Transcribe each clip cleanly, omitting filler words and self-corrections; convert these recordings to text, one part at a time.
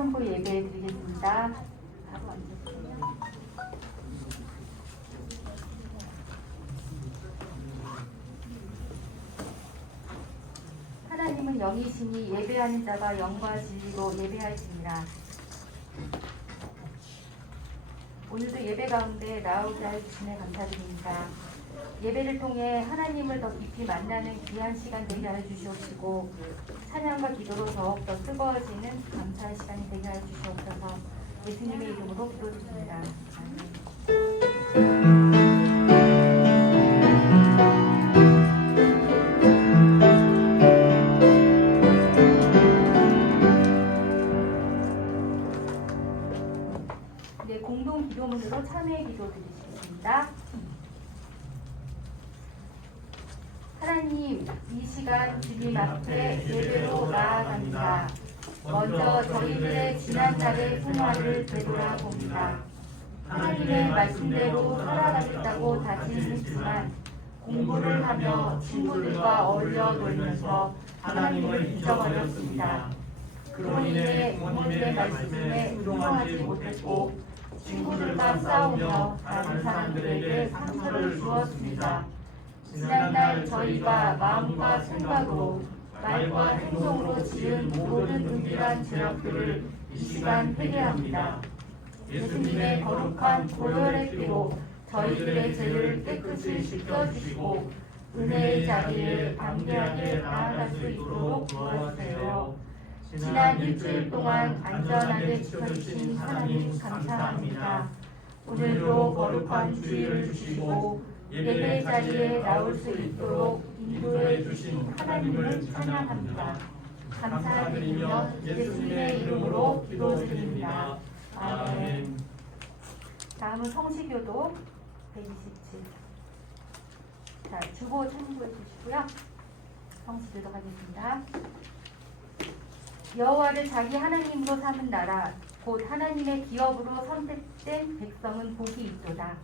찬양부 예배 드리겠습니다. 바로 앉으세요. 하나님은 영이시니 예배하는 자가 영과 진리로 예배할지니라. 오늘도 예배 가운데 나오게 해주시네 감사드립니다. 예배를 통해 하나님을 더 깊이 만나는 귀한 시간 되게 하여 주시옵시고 찬양과 기도로 더욱더 뜨거워지는 감사의 시간이 되게 하여 주시옵소서. 예수님의 이름으로 기도드립니다. 네, 공동 기도문으로 참회의 기도 드리시겠습니다. 하나님, 이 시간 주님 앞에 예배로 나아갑니다. 먼저 저희들의 지난날의 생활을 되돌아봅니다. 하나님의 말씀대로 살아가겠다고 다짐했지만 공부를 하며 친구들과 어울려 놀면서 하나님을 잊어버렸습니다. 그로 인해 부모님의 말씀에 순종하지 못했고 친구들과 싸우며 다른 사람들에게 상처를 주었습니다. 지난날 저희가 마음과 생각으로 말과 행동으로 지은 모든 은밀한 죄악들을 이 시간 회개합니다. 예수님의 거룩한 보혈의 피로 저희들의 죄를 깨끗이 씻겨주시고 은혜의 자리에 담대하게 나아갈 수 있도록 도와주세요. 지난 일주일 동안 안전하게 지켜주신 하나님 감사합니다. 오늘도 거룩한 주의를 주시고 예배 자리에 나올 수 있도록 인도해 주신 하나님을 찬양합니다. 감사드리며 예수님의 이름으로 기도드립니다. 아멘. 다음은 성시교도 127. 자, 주보 참고해 주시고요. 성시교도 가겠습니다. 여호와를 자기 하나님으로 삼은 나라 곧 하나님의 기업으로 선택된 백성은 복이 있도다.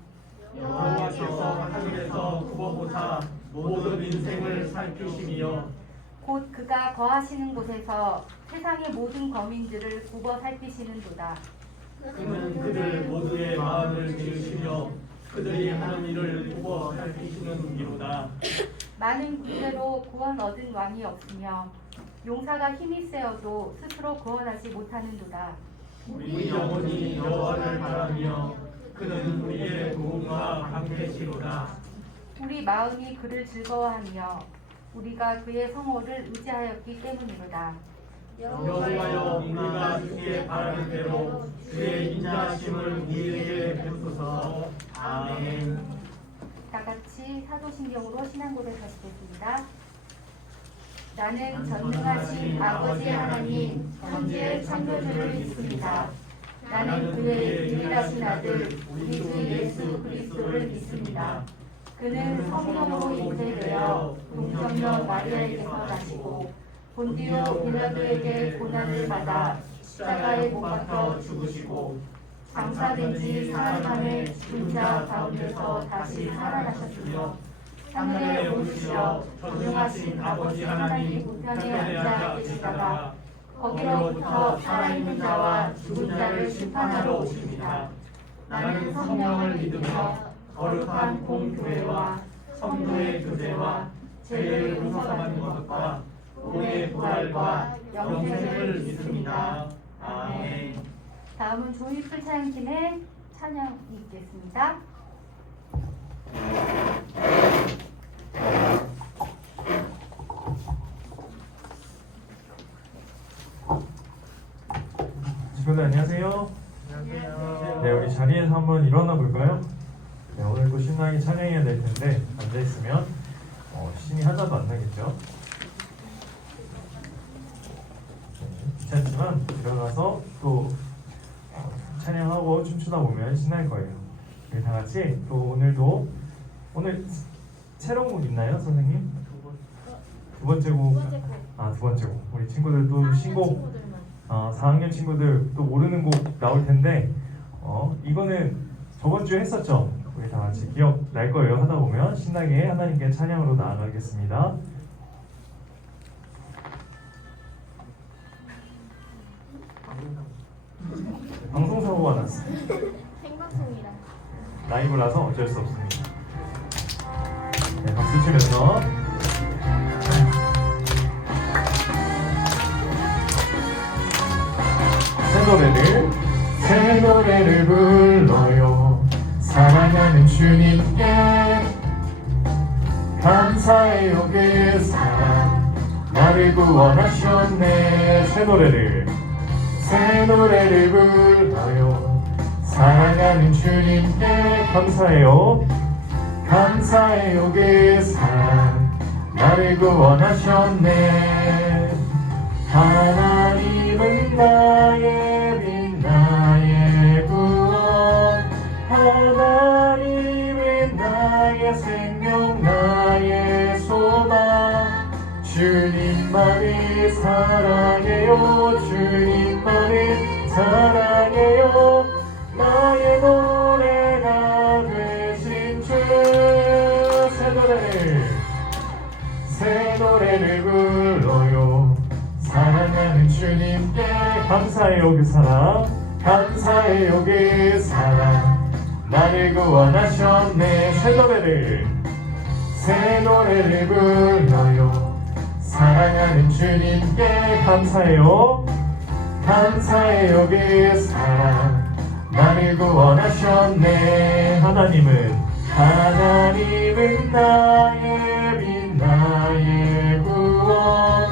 여호와께서 하늘에서 굽어보사 모든 인생을 살피시며 곧 그가 거하시는 곳에서 세상의 모든 거민들을 굽어 살피시는도다. 그는 그들 모두의 마음을 지으시며 그들이 하는 일을 굽어 살피시는 이로다. 많은 군대로 구원 얻은 왕이 없으며 용사가 힘이 세어도 스스로 구원하지 못하는도다. 우리 영혼이 여호와를 바라며 그는 우리의 도움과 방패시로다. 우리 마음이 그를 즐거워하며 우리가 그의 성호를 의지하였기 때문이로다. 여호와여 우리가 주께 바라는 대로 주의 인자하심을 우리에게 베푸소서. 아멘. 다 같이 사도신경으로 신앙고백 하시겠습니다. 나는 전능하신 아버지 하나님 천지의 창조주를 믿습니다. 나는 그의 유일하신 아들 우리 주 예수 그리스도를 믿습니다. 그는 성령으로 잉태되어 동정녀 마리아에게서 나시고 본디오 빌라도에게 고난을 받아 십자가에 못 박혀 죽으시고 장사된 지 사흘 만에 죽은 자 가운데서 다시 살아나셨으며 하늘에 오르시어 전능하신 아버지 하나님 우편에 앉아 계시다가 거기로부터 살아있는 자와 죽은 자를 심판하러 오십니다. 나는 성령을 믿으며 거룩한 공교회와 성도의 교제와 죄를 용서받는 것과 몸의 부활과 영생을 믿습니다. 아멘. 다음은 조이풀 찬양팀의 찬양이 있겠습니다. 친구들 안녕하세요. 안녕하세요. 네, 우리 자리에서 한번 일어나 볼까요? 네, 오늘도 신나게 찬양해야 될 텐데 앉아 있으면 신이 하나도 안 나겠죠? 네, 귀찮지만 일어나서 또 찬양하고 춤추다 보면 신날 거예요. 우리 다 같이 또 오늘도 오늘 새로운 곡 있나요, 선생님? 두 번째 곡. 아, 두 번째 곡. 우리 친구들도 신곡 4학년 친구들 또 모르는 곡 나올 텐데 이거는 저번 주에 했었죠. 우리 다 같이 기억 날 거예요. 하다 보면 신나게 하나님께 찬양으로 나아가겠습니다. 라이브라서 어쩔 수 없습니다. 네, 박수 치면서 새 노래를 불러요. 사랑하는 주님께 감사해요. 그 사랑 나를 구원하셨네. 새 노래를 불러요. 사랑하는 주님께 감사해요. 감사해요. 그 사랑 나를 구원하셨네. 하나님은 나의 빛 나의 구원, 하나님은 나의 생명 나의 소망. 주님만을 사랑해요. 주님만을 사랑해요. 나의 노래가 되신 주. 새 노래를 불러요. 사랑하는 주님께 감사해요. 그 사랑 감사해요. 그 사랑 나를 구원하셨네. 새 노래를 불러요. 사랑하는 주님께 감사해요. 감사해요. 그 사랑 나를 구원하셨네. 하나님은 나의 빛 나의 구원,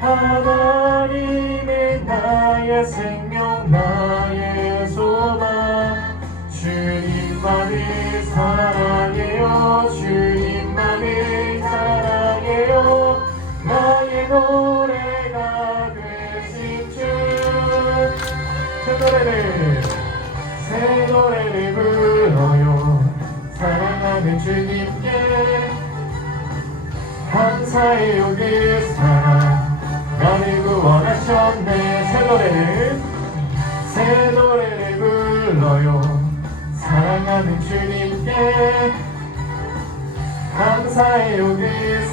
하나님은 나의 생명 나의 소망. 주님만을 사랑해요. 주님만을 사랑해요. 나의 노래가 되신 주. 새 노래를 불러요. 사랑하는 주님께 감사해요. 그 사랑 나를 구원하셨네. 새 노래를 불러요. 사랑하는 주님께 감사해요. 그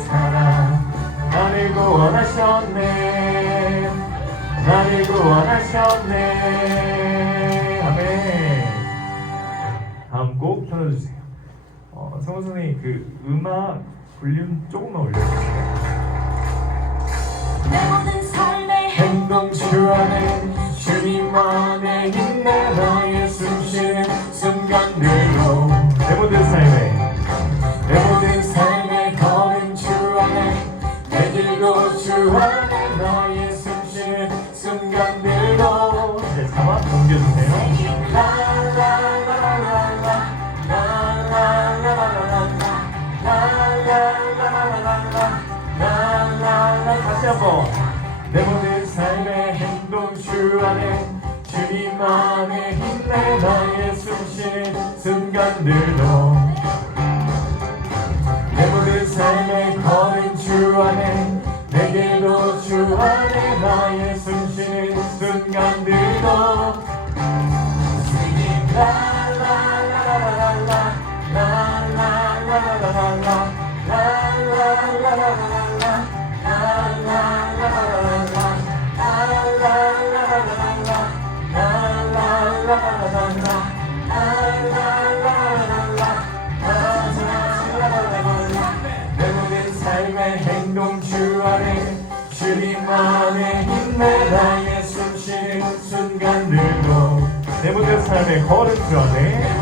사랑 나를 구원하셨네. 나를 구원하셨네. 아멘. 다음 곡 켜주세요. 성우 선생님 그 음악 볼륨 조금만 올려주세요. 내 모든 삶의 행동 주 안에 주님 안에 있네. 나의 숨쉬는 순간들로 내 모든 삶의 걸음 주 안에 내 길도 주 안에 나의 숨쉬는 순간들로. 이제 자막 넘겨주세요. 다시 한번. 내 모든 삶의 행동 주 안에 주님 안에 있네. 나의 숨쉬는 순간들도 내 모든 삶의 걸음 주 안에 내 길도 주 안에 나의 숨쉬는 순간들도. 내 모든 삶의 행동 주 안에 주님 안에 있네. 나의 숨쉬는 순간들도 내 모든 삶의 걸음 주 안에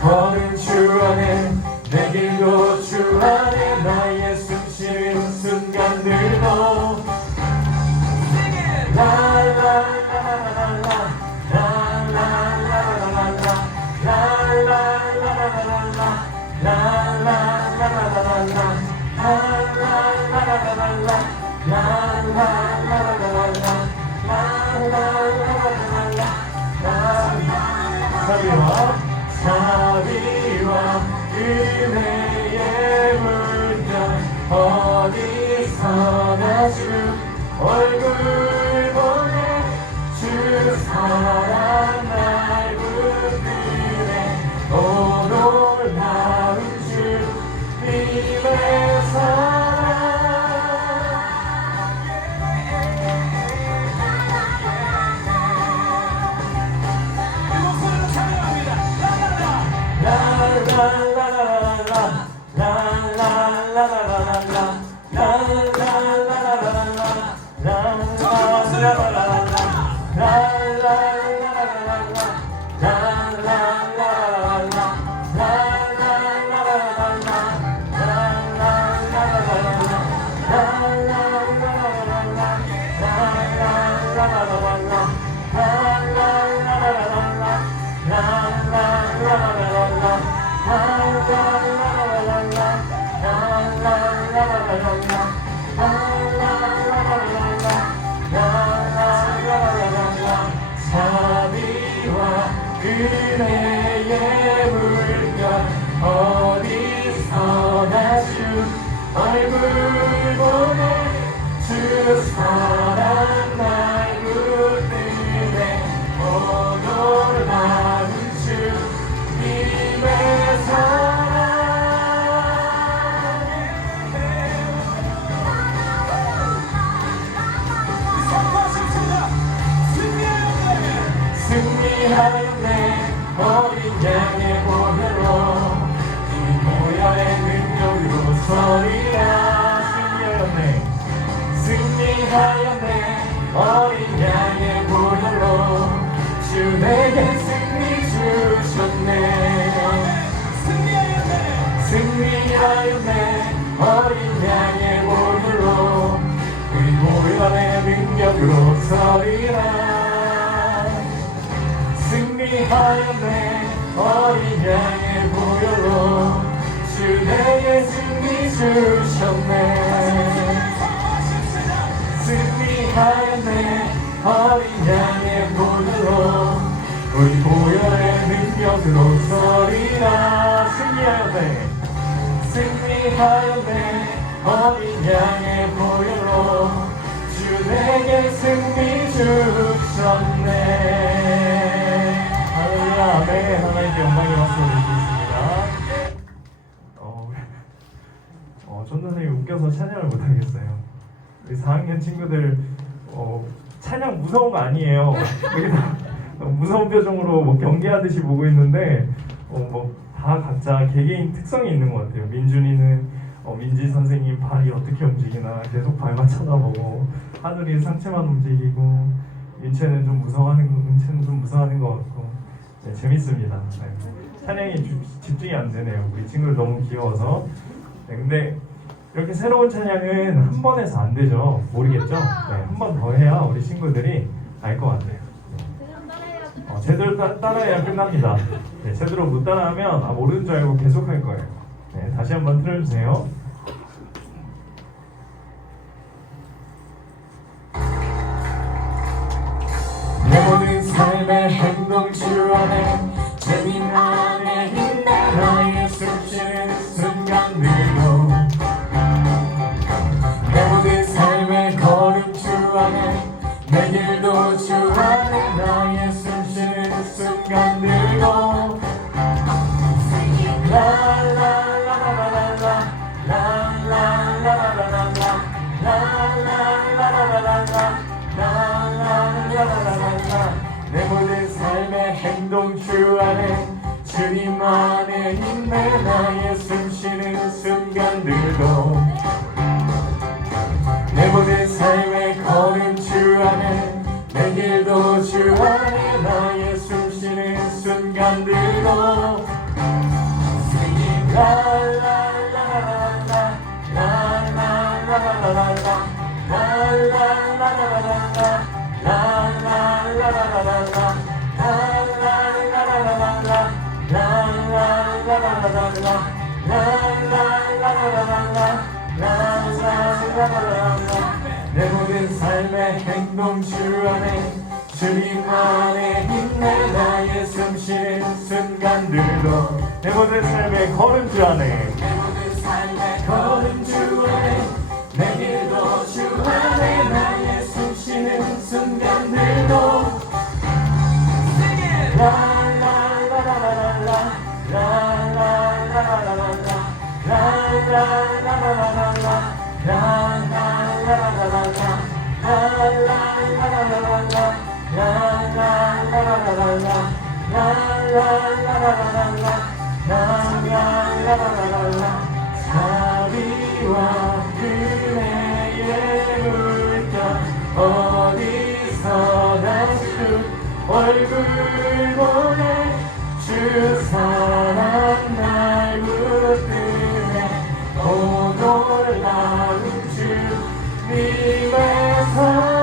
걸음 주 안에 내 길도 주 안에 나의 숨쉬는 순간들도. 사비와 은혜의 물결 어디서나 주 얼굴 보내 주 사랑 날 붙드네. 놀라운 주님의 사랑. 이 목소리로 찬양합니다. 자비와 그대의 물결 어디서나 주 얼굴 보내 주 사랑 날 붙드네 오 놀라운 주님의 사랑 승리하였네 어린 양의 보혈로 이 보혈의 능력으로 서리라 승리하였네 어린 양의 보혈로 주 내게 승리 주셨네 승리하였네 어린 양의 보혈로 그 보혈의 능력으로 서리라 승리하였네 어린 양의 보혈로 주 내게 승리 주셨네 승리하였네 어린 양의 보혈로 우리 보혈의 능력으로 서리라 승리하였네 어린 양의 보혈로 주 내게 승리 주셨네 할렐루야 아멘 하나님께 영광의 박수 올리겠습니다 전 선생님이 웃겨서 찬양을 못하겠어요 우리 4학년 친구들 찬양 무서운 거 아니에요 여기 다 무서운 표정으로 뭐 경계하듯이 보고 있는데 다 각자 개개인 특성이 있는 것 같아요 민준이는 민지 선생님 발이 어떻게 움직이나 계속 발만 쳐다보고 하늘이 상체만 움직이고 은채는 좀 무서워하는 것 같고 네, 재밌습니다 네. 찬양이 집중이 안 되네요 우리 친구들 너무 귀여워서 네, 근데 이렇게 새로운 찬양은 한 번 해서 안 되죠 모르겠죠? 네, 한 번 더 해야 우리 친구들이 알 것 같아요 제대로 따라해야 끝납니다 네, 제대로 못 따라하면 모르는 줄 알고 계속 할 거예요 네, 다시 한번 틀어주세요 내 모든 삶의 행동 주 안에 주님 안에 있네 나의 숨쉬는 순간들도 내 모든 삶의 걸음 주 안에 내 길도 주 안에 나의 숨쉬는 순간들도 내 모든 삶의 행동 주 안에 주님 안에 있네 나의 숨쉬는 순간들도 내 모든 삶의 걸음 주 안에 내 길도 주 안에 나의 숨쉬는 순간들도 내 모든 삶의 행동 주 안에 주님 안에 있네 나의 숨쉬는 순간들도 내 모든 삶의 걸음 주 안에 내 모든 삶의 걸음 주 안에 내 길도 주 안에 나의 숨쉬는 순간들도 랄랄랄랄라 자비와 은혜의 물결 어디서나 주 얼굴 보내 주 사랑 날 붙드네 오 놀라운 주님의 사랑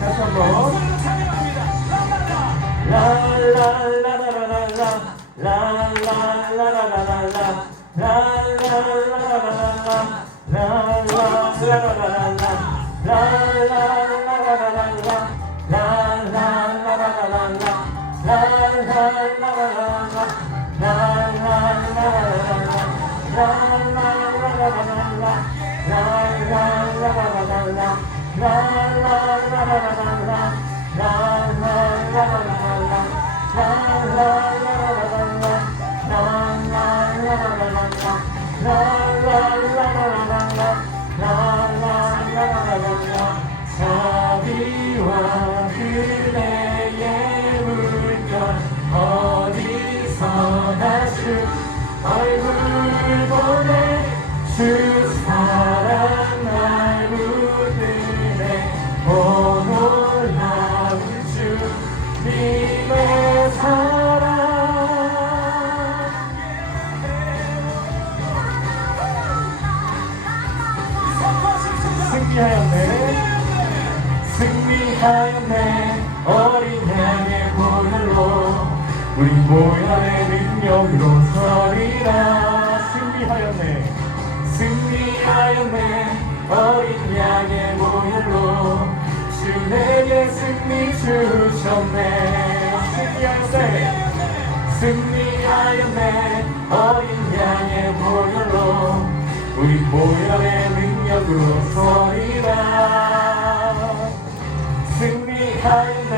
다시 한번 라라라라라라라 라라라라라라라 라라라라라라라 라라라라라라라 라라라라라라라 라라라라라라라 라라라라라라라 자비와 은혜의 물결 어디서나 주 얼굴 보내 주 사랑 날 붙드네 오 놀라운 주님의 사랑 승리하였네 승리하였네 어린 양의 보혈로 우리 보혈의 능력으로 서리라 승리하였네 승리하였네 어린 양의 보혈로 주 내게 승리 주셨네 승리하였네 승리하였네 어린 양의 보혈로 우리 보혈의 능력으로 서리라 승리하였네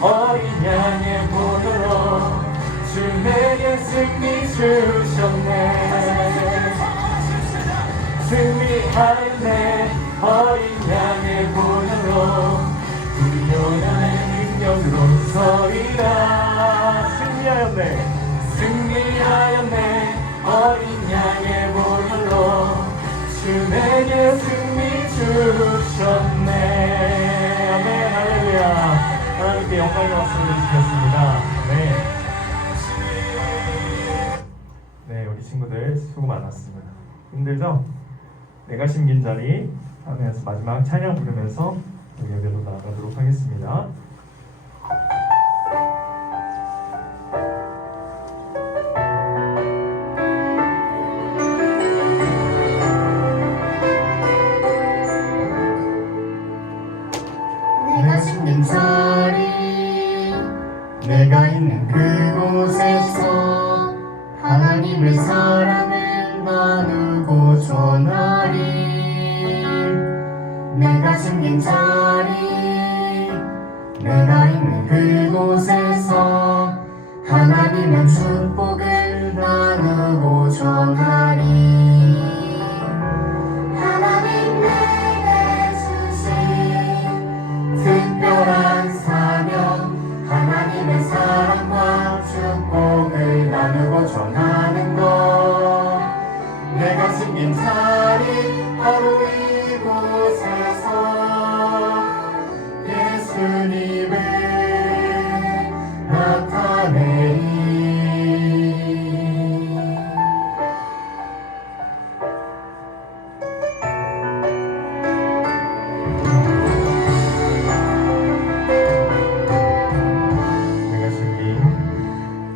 어린 양의 보혈로 주 내게 승리 주셨네 승리하였네 어린 양의 보혈로 우리 보혈의 능력으로 서리라 승리하였네 승리하였네 어린 양의 보혈로 주 내게 승리 주셨네 아멘 할렐루야 하나님께 영광의 말씀을 주셨습니다 네 우리 친구들 수고 많았습니다 힘들죠? 내가 심긴 자리 하면서 마지막 찬양 부르면서 예배로 나가도록 하겠습니다. 내가 심긴 자리 내가 있는 그곳에서 하나님의 사랑을 나누고 전하리 내가 심긴 자리 내가 있는 그곳에서 하나님의 축복을 나누고 전하리 하나님 내게 주신 특별한 사명 하나님의 사랑과 축복을 나누고 전하는 것 내가 심긴 자리 바로 이곳에서 예수님을 나타내리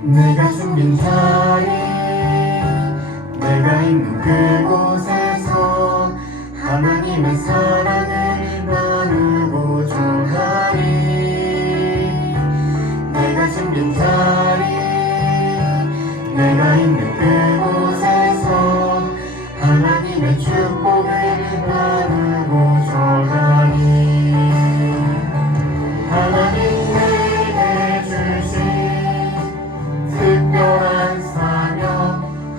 내가 숨긴 자리 내가 있는 그곳에서 하나님의 사랑을 나누고 전하리 내가 숨긴 자리 내가 있는 그곳에서 하나님의 축복을 나누고 전하리 하나님 내게 주신 특별한 사명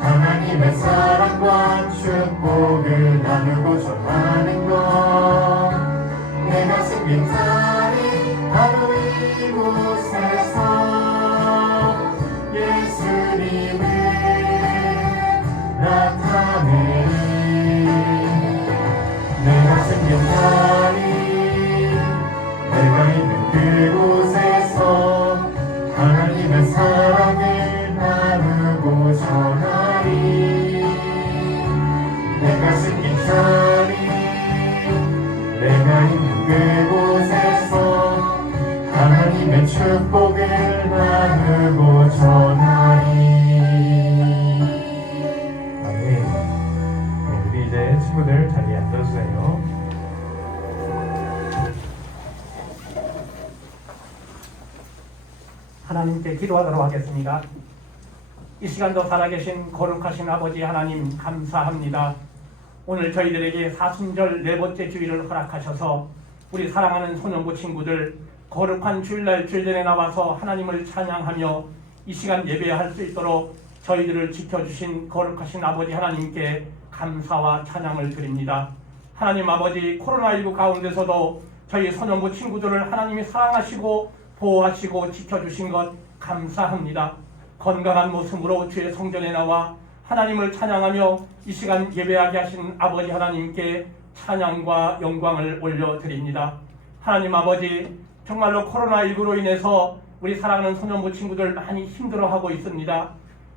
하나님의 사랑과 축복을 나누고 전하는 것 내가 숨긴 자리 바로 축복을 나누고 전하리. 아멘. 네, 우리 이제 친구들 자리에 앉아주세요. 하나님께 기도하도록 하겠습니다. 이 시간도 살아계신 거룩하신 아버지 하나님 감사합니다. 오늘 저희들에게 사순절 네 번째 주일을 허락하셔서 우리 사랑하는 소년부 친구들 거룩한 주일날 주일전에 나와서 하나님을 찬양하며 이 시간 예배할 수 있도록 저희들을 지켜주신 거룩하신 아버지 하나님께 감사와 찬양을 드립니다. 하나님 아버지, 코로나19 가운데서도 저희 소년부 친구들을 하나님이 사랑하시고 보호하시고 지켜주신 것 감사합니다. 건강한 모습으로 주의 성전에 나와 하나님을 찬양하며 이 시간 예배하게 하신 아버지 하나님께 찬양과 영광을 올려드립니다. 하나님 아버지, 정말로 코로나19로 인해서 우리 사랑하는 소년부 친구들 많이 힘들어하고 있습니다.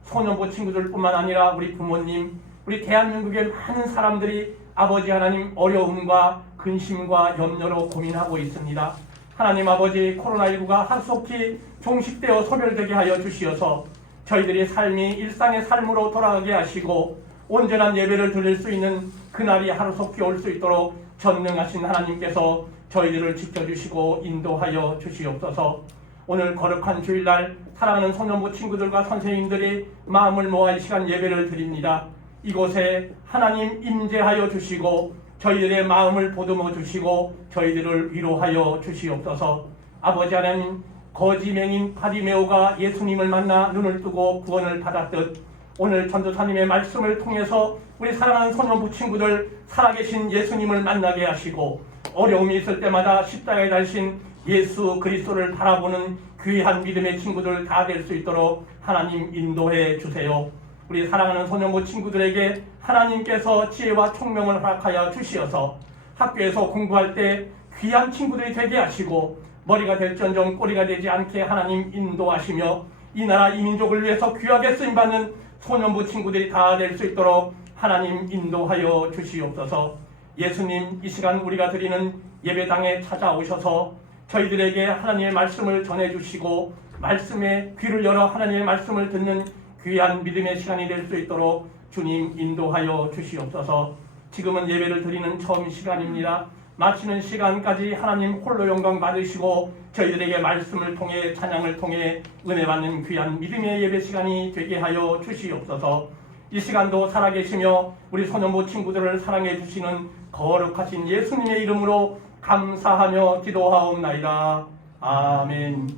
소년부 친구들뿐만 아니라 우리 부모님, 우리 대한민국의 많은 사람들이 아버지 하나님 어려움과 근심과 염려로 고민하고 있습니다. 하나님 아버지, 코로나19가 하루속히 종식되어 소멸되게 하여 주시어서 저희들이 삶이 일상의 삶으로 돌아가게 하시고 온전한 예배를 드릴 수 있는 그날이 하루속히 올 수 있도록 전능하신 하나님께서 저희들을 지켜주시고 인도하여 주시옵소서. 오늘 거룩한 주일날 사랑하는 소년부 친구들과 선생님들이 마음을 모아 이 시간 예배를 드립니다. 이곳에 하나님 임재하여 주시고 저희들의 마음을 보듬어 주시고 저희들을 위로하여 주시옵소서. 아버지 하나님, 거지 맹인 바디메오가 예수님을 만나 눈을 뜨고 구원을 받았듯 오늘 전도사님의 말씀을 통해서 우리 사랑하는 소년부 친구들 살아계신 예수님을 만나게 하시고 어려움이 있을 때마다 십자가에 달신 예수 그리스도를 바라보는 귀한 믿음의 친구들 다 될 수 있도록 하나님 인도해 주세요. 우리 사랑하는 소년부 친구들에게 하나님께서 지혜와 총명을 허락하여 주시어서 학교에서 공부할 때 귀한 친구들이 되게 하시고 머리가 될지언정 꼬리가 되지 않게 하나님 인도하시며 이 나라 이 민족을 위해서 귀하게 쓰임받는 소년부 친구들이 다 될 수 있도록 하나님 인도하여 주시옵소서. 예수님, 이 시간 우리가 드리는 예배당에 찾아오셔서 저희들에게 하나님의 말씀을 전해주시고 말씀에 귀를 열어 하나님의 말씀을 듣는 귀한 믿음의 시간이 될 수 있도록 주님 인도하여 주시옵소서. 지금은 예배를 드리는 처음 시간입니다. 마치는 시간까지 하나님 홀로 영광 받으시고 저희들에게 말씀을 통해 찬양을 통해 은혜 받는 귀한 믿음의 예배 시간이 되게 하여 주시옵소서. 이 시간도 살아계시며 우리 소년부 친구들을 사랑해 주시는 거룩하신 예수님의 이름으로 감사하며 기도하옵나이다. 아멘.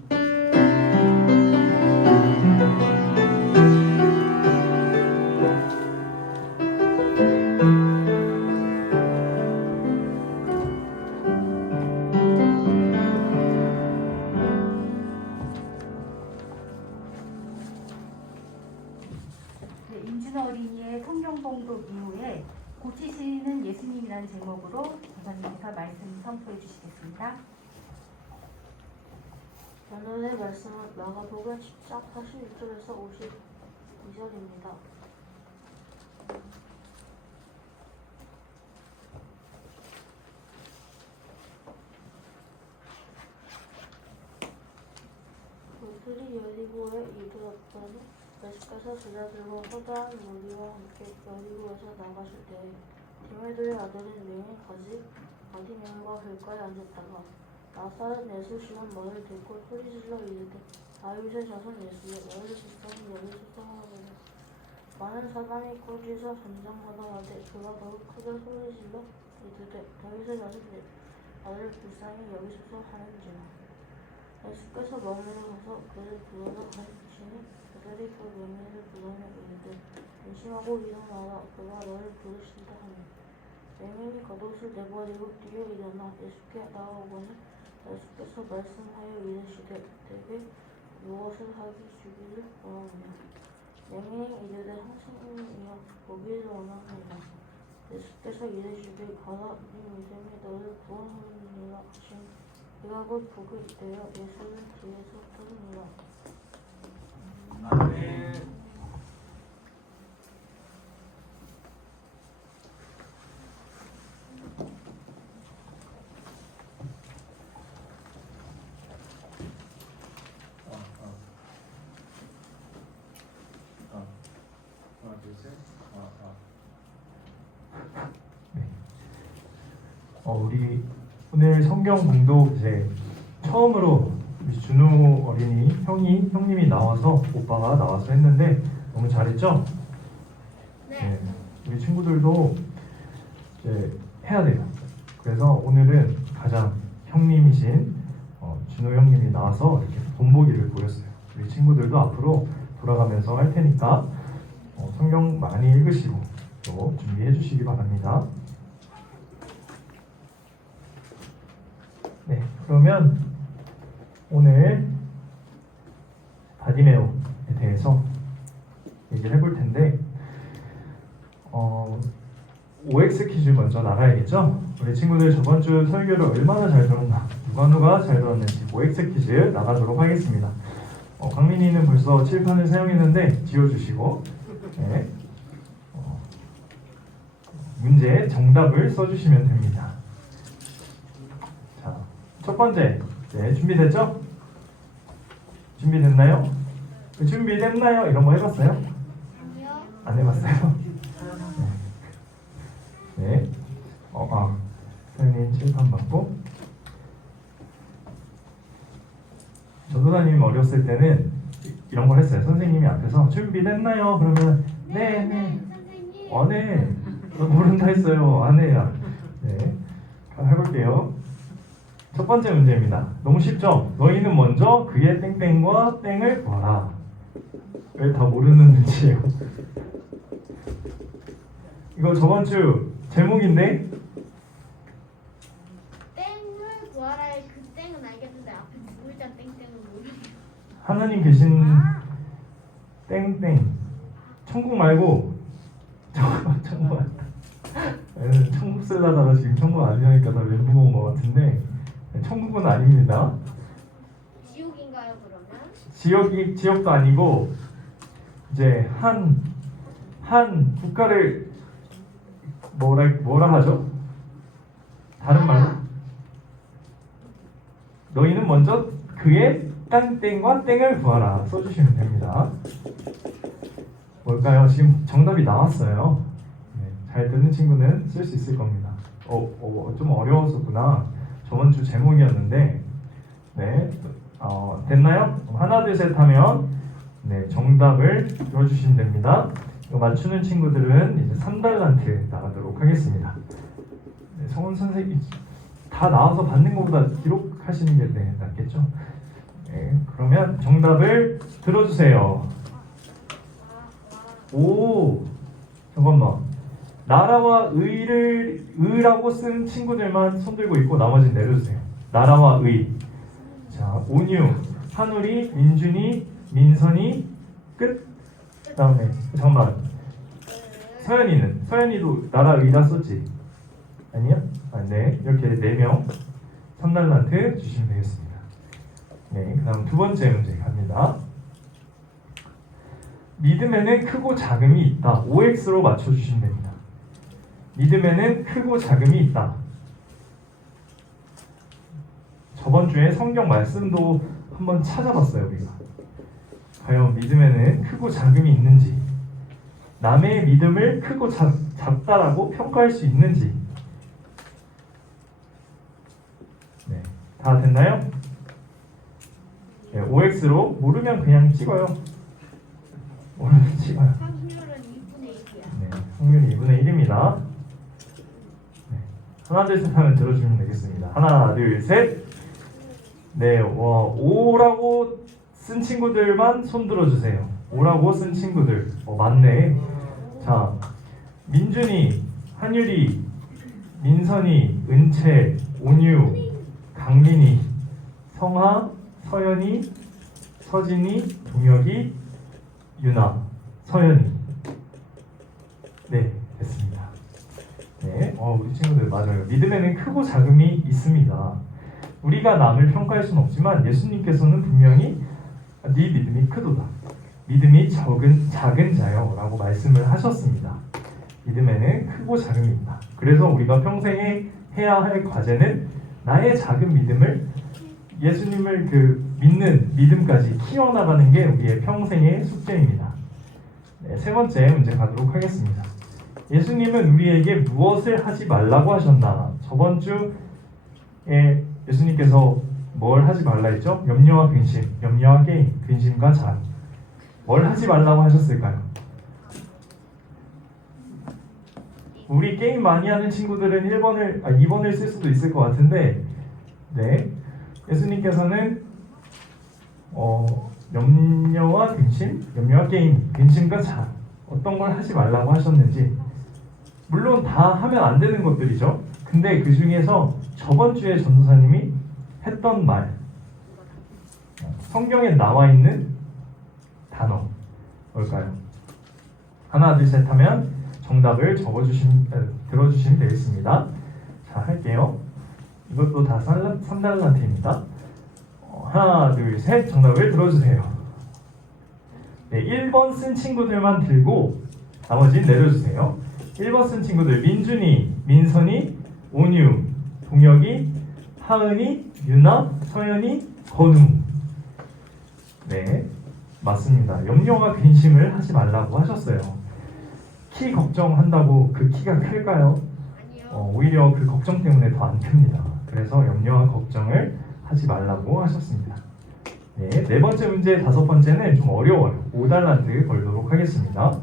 임준호 어린이의 성경봉독 이후에 고치시는 예수님이라는 제목으로 전사님께서 말씀 선포해 주시겠습니다. 오늘의 말씀은 마가복음 10장 41절에서 52절입니다. 그들이 여리고에 이르렀더니 예수께서 제자들과 허다한 무리와 함께 여리고에서 나가실 때에 디메드의 아들인 레위 바디메오가 길가에 앉았다가 나사렛 예수 시몬 말을 듣고 소리질러 이르되 다윗의 자손 예수여 너희를 불쌍히 여기소서 하거늘 많은 사람이 꾸짖어 전장하다 하되 그가 더욱 크게 소리질러 이르되 다윗의 자손 아들을 불쌍히 여기소서 하는지라. 예수께서 멀리로 가서 그를 불러서 가르치시니 그들이 그 명예를 불러내 이르되 안심하고 일어나라 그가 너를 부르신다 하니 맹인이 겉옷을 내버리고 뛰어 일어나 예수께 나아오거니 예수께서 말씀하여 이르시되 내게 무엇을 하기 주기를 원하느냐. 맹인이 이르되 선생님이여 보기를 원하느니라. 예수께서 이르시되 가라 네 믿음이 너를 구원하느니라 하시니 그가 곧 복이 되어 예수를 뒤에서 따르니라. 아멘. 우리 오늘 성경 봉독 이제 처음으로 우리 준우 어린이 형님이 나와서 오빠가 나와서 했는데 너무 잘했죠? 네. 우리 친구들도 이제 해야 돼요. 그래서 오늘은 가장 형님이신 준우 형님이 나와서 이렇게 본보기를 보였어요. 우리 친구들도 앞으로 돌아가면서 할 테니까 성경 많이 읽으시고 또 준비해 주시기 바랍니다. 네, 그러면 오늘 바디메오에 대해서 얘기를 해볼 텐데 OX 퀴즈 먼저 나가야겠죠? 우리 친구들 저번 주 설교를 얼마나 잘 들었나, 누가 잘 들었는지 OX 퀴즈 나가도록 하겠습니다. 강민이는 벌써 칠판을 사용했는데 지워주시고 네. 문제 정답을 써주시면 됩니다. 자, 첫 번째, 네, 준비됐죠? 준비됐나요? 준비됐나요? 이런 거 해봤어요? 아니요. 안 해봤어요? 네. 선생님 칠판 받고. 전도사님 어렸을 때는 이런 걸 했어요. 선생님이 앞에서 준비됐나요? 그러면 네. 선생님. 안 해. 모른다 했어요. 안 해요. 네. 그럼 해볼게요. 첫 번째 문제입니다. 너무 쉽죠? 너희는 먼저 그의 땡땡과 땡을 봐라. 왜 다 모르는 문제예요? 이거 저번 주 제목인데 땡을 구하라의 그 땡은 알겠는데 앞에 두 글자 땡땡은 모르겠어요. 하나님 계신 땡땡 천국 말고 천국 천국 쓰려다가 지금 천국 아니니까 다 멘붕 온 것 같은데 천국은 아닙니다. 지옥인가요 그러면? 지역도 아니고 이제 한 국가를 뭐라 하죠? 다른 말로 너희는 먼저 그의 땡땡과 땡을 구하라 써주시면 됩니다. 뭘까요? 지금 정답이 나왔어요. 네, 잘 듣는 친구는 쓸 수 있을 겁니다. 좀 어려웠었구나. 저번 주 제목이었는데 네, 됐나요? 하나 둘 셋 하면 네, 정답을 들어주시면 됩니다. 이거 맞추는 친구들은 이제 3달란트 나가도록 하겠습니다. 네, 성원 선생님 다 나와서 받는 것보다 기록하시는 게 네, 낫겠죠? 네, 그러면 정답을 들어주세요. 오, 잠깐만. 나라와 의라고 쓴 친구들만 손들고 있고 나머지는 내려주세요. 나라와 의. 자, 온유, 한우리, 민준이, 민선이, 끝. 다음에 잠깐만. 서연이도 나라 의라 썼지? 아니야? 네. 이렇게 4명 3달란트 주시면 되겠습니다. 네, 그 다음 두 번째 문제 갑니다. 믿음에는 크고 작음이 있다. OX로 맞춰주시면 됩니다. 믿음에는 크고 작음이 있다. 저번 주에 성경 말씀도 한번 찾아봤어요, 우리가. 과연 믿음에는 크고 작음이 있는지, 남의 믿음을 크고 작다라고 평가할 수 있는지. 네, 다 됐나요? 네, OX로 모르면 그냥 찍어요. 모르면 찍어요. 확률은 2분의 1이야. 네, 확률이 2분의 1입니다. 네, 하나 둘 셋 하면 들어주면 되겠습니다. 하나 둘 셋. 네, 5라고 쓴 친구들만 손 들어주세요. 5라고 쓴 친구들. 맞네. 자, 민준이, 한유리, 민선이, 은채, 온유, 강민이, 성하, 서연이, 서진이, 동혁이, 유나, 서연이. 네, 됐습니다. 네, 우리 친구들 맞아요. 믿음에는 크고 작음이 있습니다. 우리가 남을 평가할 수는 없지만 예수님께서는 분명히 네 믿음이 크도다, 믿음이 작은 자요 라고 말씀을 하셨습니다. 믿음에는 크고 작음이 있다. 그래서 우리가 평생에 해야 할 과제는 나의 작은 믿음을, 예수님을 믿는 믿음까지 키워나가는 게 우리의 평생의 숙제입니다. 네, 세 번째 문제 가도록 하겠습니다. 예수님은 우리에게 무엇을 하지 말라고 하셨나? 저번 주에 예수님께서 뭘 하지 말라 했죠? 염려와 근심, 염려와 게임, 근심과 자. 뭘 하지 말라고 하셨을까요? 우리 게임 많이 하는 친구들은 2번을 쓸 수도 있을 것 같은데, 네, 예수님께서는 염려와 근심, 염려와 게임, 근심과 자, 어떤 걸 하지 말라고 하셨는지, 물론 다 하면 안 되는 것들이죠. 근데 그 중에서 저번 주에 전도사님이 했던 말, 성경에 나와 있는 단어 뭘까요? 하나 둘 셋 하면 정답을 들어주시면 되겠습니다. 자, 할게요. 이것도 다 3달란트입니다. 하나 둘 셋 정답을 들어주세요. 네, 1번 쓴 친구들만 들고 나머지는 내려주세요. 1번 쓴 친구들 민준이, 민선이, 온유, 동혁이, 하은이, 유나, 서연이, 건우. 네, 맞습니다. 염려와 근심을 하지 말라고 하셨어요. 키 걱정한다고 그 키가 클까요? 아니요. 오히려 그 걱정 때문에 더 안 큽니다. 그래서 염려와 걱정을 하지 말라고 하셨습니다. 네, 네 번째 문제, 다섯 번째는 좀 어려워요. 5달란트 걸도록 하겠습니다.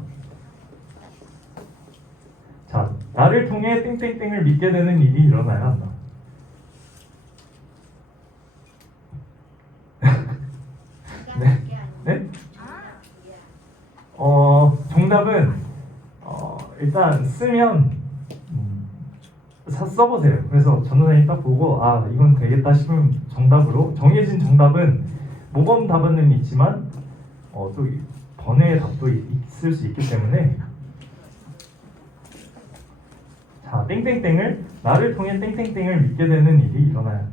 자, 나를 통해 땡땡땡을 믿게 되는 일이 일어나야 한다. 네? 네? 정답은 일단 쓰면 써보세요. 그래서 전도사님 딱 보고 아 이건 되겠다 싶으면 정답으로 정해진 정답은 모범 답안은 있지만 또 번외의 답도 있을 수 있기 때문에 자 땡땡땡을 나를 통해 땡땡땡을 믿게 되는 일이 일어나야 한다.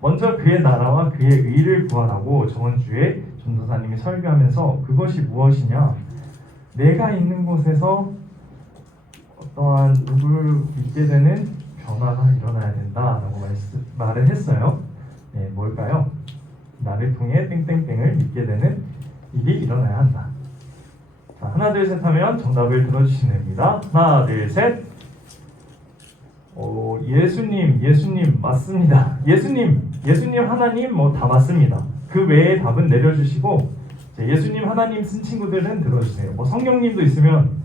먼저 그의 나라와 그의 의를 구하라고 저번 주에 전도사님이 설교하면서 그것이 무엇이냐? 내가 있는 곳에서 어떠한 누구를 믿게 되는 변화가 일어나야 된다라고 말을 했어요. 네, 뭘까요? 나를 통해 땡땡땡을 믿게 되는 일이 일어나야 한다. 자, 하나 둘 셋 하면 정답을 들어주시면 됩니다. 하나 둘 셋. 예수님 맞습니다. 예수님 하나님 뭐 다 맞습니다. 그 외의 답은 내려주시고 예수님 하나님 쓴 친구들은 들어주세요. 뭐 성령님도 있으면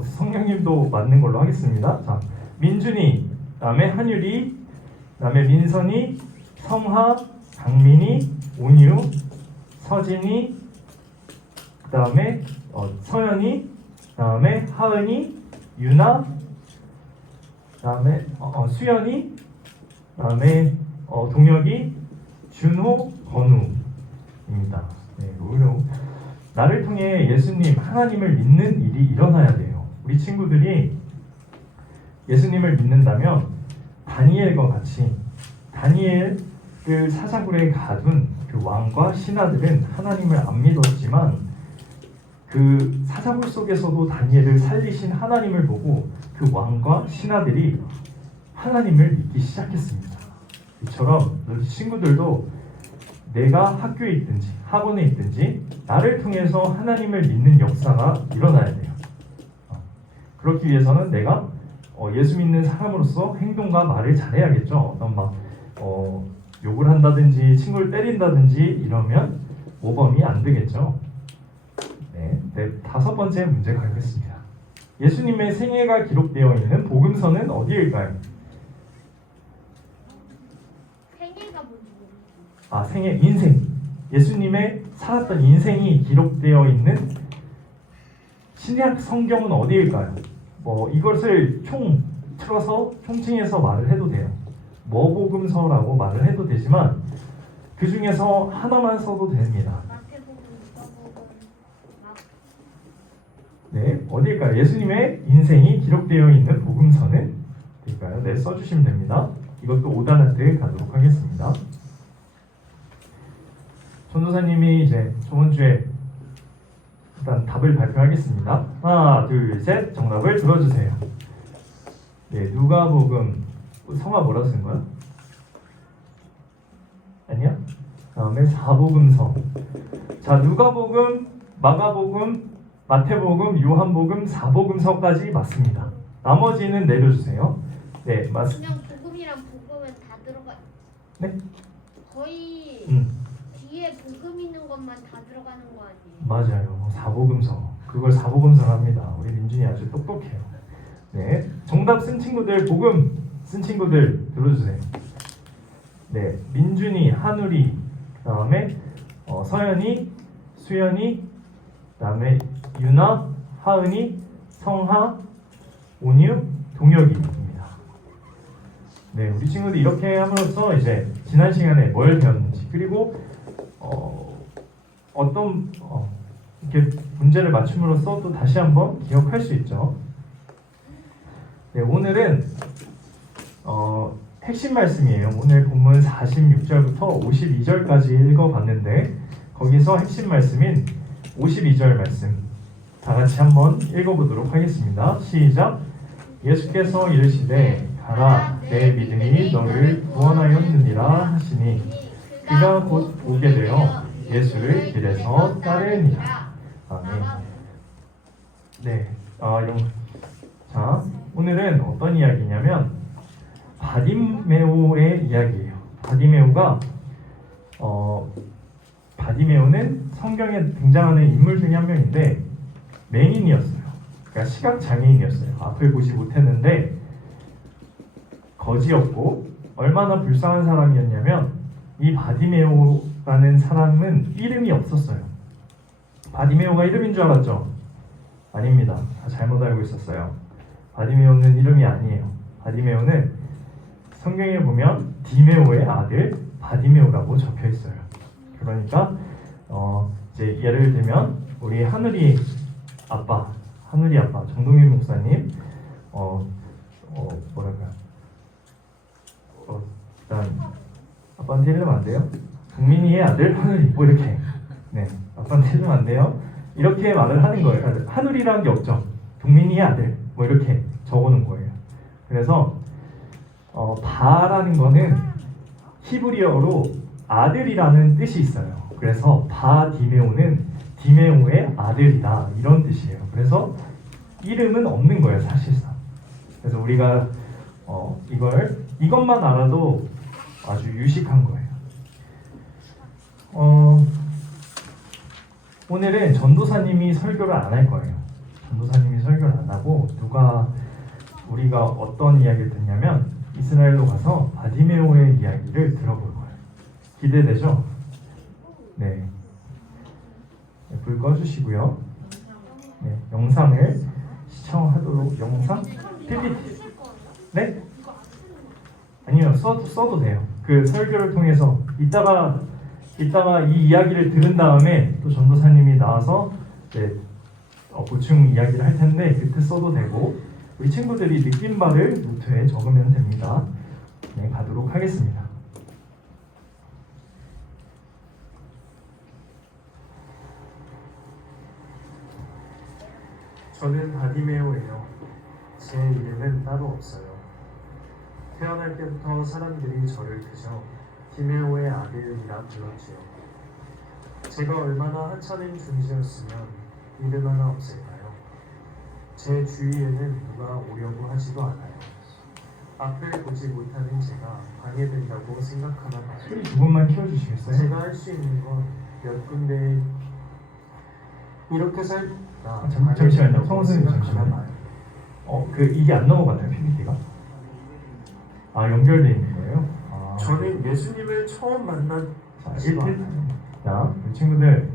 성령님도 맞는 걸로 하겠습니다. 자, 민준이, 그다음에 한유리, 그다음에 민선이, 성하, 강민이, 온유, 서진이, 그다음에 서연이, 그다음에 하은이, 유나, 그다음에 수연이, 그다음에 동혁이, 준호, 건우입니다. 네, 오히려 나를 통해 예수님 하나님을 믿는 일이 일어나야 돼요. 우리 친구들이 예수님을 믿는다면 다니엘과 같이 다니엘을 사자굴에 가둔 그 왕과 신하들은 하나님을 안 믿었지만 그 사자굴 속에서도 다니엘을 살리신 하나님을 보고 그 왕과 신하들이 하나님을 믿기 시작했습니다. 이처럼 너희 친구들도 내가 학교에 있든지 학원에 있든지 나를 통해서 하나님을 믿는 역사가 일어나야 돼요. 그렇기 위해서는 내가 예수 믿는 사람으로서 행동과 말을 잘해야겠죠. 어떤 막 욕을 한다든지 친구를 때린다든지 이러면 모범이 안 되겠죠. 네, 다섯 번째 문제 가겠습니다. 예수님의 생애가 기록되어 있는 복음서는 어디일까요? 생애가 뭔지 모르겠어요. 아, 생애, 인생. 예수님의 살았던 인생이 기록되어 있는 신약 성경은 어디일까요? 뭐 이것을 총칭해서 말을 해도 돼요. 뭐 복음서라고 말을 해도 되지만 그 중에서 하나만 써도 됩니다. 네, 어디일까요? 예수님의 인생이 기록되어 있는 복음서는 어디일까요? 네, 써주시면 됩니다. 이것도 5단한테 가도록 하겠습니다. 전도사님이 이제 저번 주에 일단 답을 발표하겠습니다. 하나, 둘, 셋. 정답을 들어주세요. 네, 누가복음. 성화 뭐라 쓴 거야? 아니야? 다음에 사복음서. 자, 누가복음, 마가복음, 마태복음, 요한복음, 사복음서까지 맞습니다. 나머지는 내려주세요. 네, 맞습니다. 그냥 복음이랑 복음은 다 들어가. 네? 거의 뒤에 복음 있는 것만 다 들어가는 거 아니에요? 맞아요. 사복음서. 그걸 사복음서로 합니다. 우리 민준이 아주 똑똑해요. 네, 정답 쓴 친구들, 복음 쓴 친구들 들어주세요. 네, 민준이, 한울이, 그다음에 서연이, 수연이, 그다음에 유나, 하은이, 성하, 온유, 동혁이입니다. 네, 우리 친구들 이렇게 함으로써 이제 지난 시간에 뭘 배웠는지, 그리고 어떤 이렇게 문제를 맞춤으로써 또 다시 한번 기억할 수 있죠. 네, 오늘은 핵심 말씀이에요. 오늘 본문 46절부터 52절까지 읽어봤는데 거기서 핵심 말씀인 52절 말씀 다 같이 한번 읽어보도록 하겠습니다. 시작. 예수께서 이르시되 가라 내 믿음이 너를 구원하였느니라 하시니 그가 곧 오게 되어 예수를 길에서 따르니라. 아멘. 네, 자, 오늘은 어떤 이야기냐면 바디메오의 이야기예요. 바디메오는 성경에 등장하는 인물 중에 한 명인데 맹인이었어요. 그러니까 시각 장애인이었어요. 앞을 보지 못했는데 거지였고 얼마나 불쌍한 사람이었냐면 이 바디메오라는 사람은 이름이 없었어요. 바디메오가 이름인 줄 알았죠? 아닙니다. 다 잘못 알고 있었어요. 바디메오는 이름이 아니에요. 바디메오는 성경에 보면 디메오의 아들 바디메오라고 적혀 있어요. 그러니까 이제 예를 들면 우리 하늘이 아빠 정동민 목사님 뭐랄까요? 일단 아빠한테 이러면 안 돼요. 동민이의 아들 하늘이 뭐 이렇게 네 아빠한테 이러면 안 돼요. 이렇게 말을 하는 거예요. 하늘이라는 게 없죠. 동민이의 아들 뭐 이렇게 적어놓은 거예요. 그래서 바라는 거는 히브리어로 아들이라는 뜻이 있어요. 그래서 바디메오는 디메오의 아들이다 이런 뜻이에요. 그래서 이름은 없는 거예요 사실상. 그래서 우리가 이것만 알아도 아주 유식한 거예요. 오늘은 전도사님이 설교를 안 할 거예요. 전도사님이 설교를 안 하고 우리가 어떤 이야기를 듣냐면 이스라엘로 가서 바디메오의 이야기를 들어볼 거예요. 기대되죠? 네. 불 꺼주시고요. 네, 영상을 시청하도록 영상? PPT. 네? 아니요, 써도 돼요. 그 설교를 통해서 이따가 이 이야기를 들은 다음에 또 전도사님이 나와서 보충 이야기를 할 텐데 그때 써도 되고 우리 친구들이 느낀 바를 노트에 적으면 됩니다. 네, 가도록 하겠습니다. 저는 바디메오예요. 제 이름은 따로 없어요. 태어날 때부터 사람들이 저를 그저 디메오의 아들이라 불렀지요. 제가 얼마나 하찮은 존재였으면 이름 하나 없을까요? 제 주위에는 누가 오려고 하지도 않아요. 앞을 보지 못하는 제가 방해된다고 생각하나 봐요. 소리 조금만 키워주시겠어요? 제가 할 수 있는 건 몇 군데 이렇게 잠시만요. 성우 선생님 잠시만요. 이게 안 넘어가나요 PPT가? 연결되어 있는 거예요? 저는 예수님을 처음 만난 자, 우리 친구들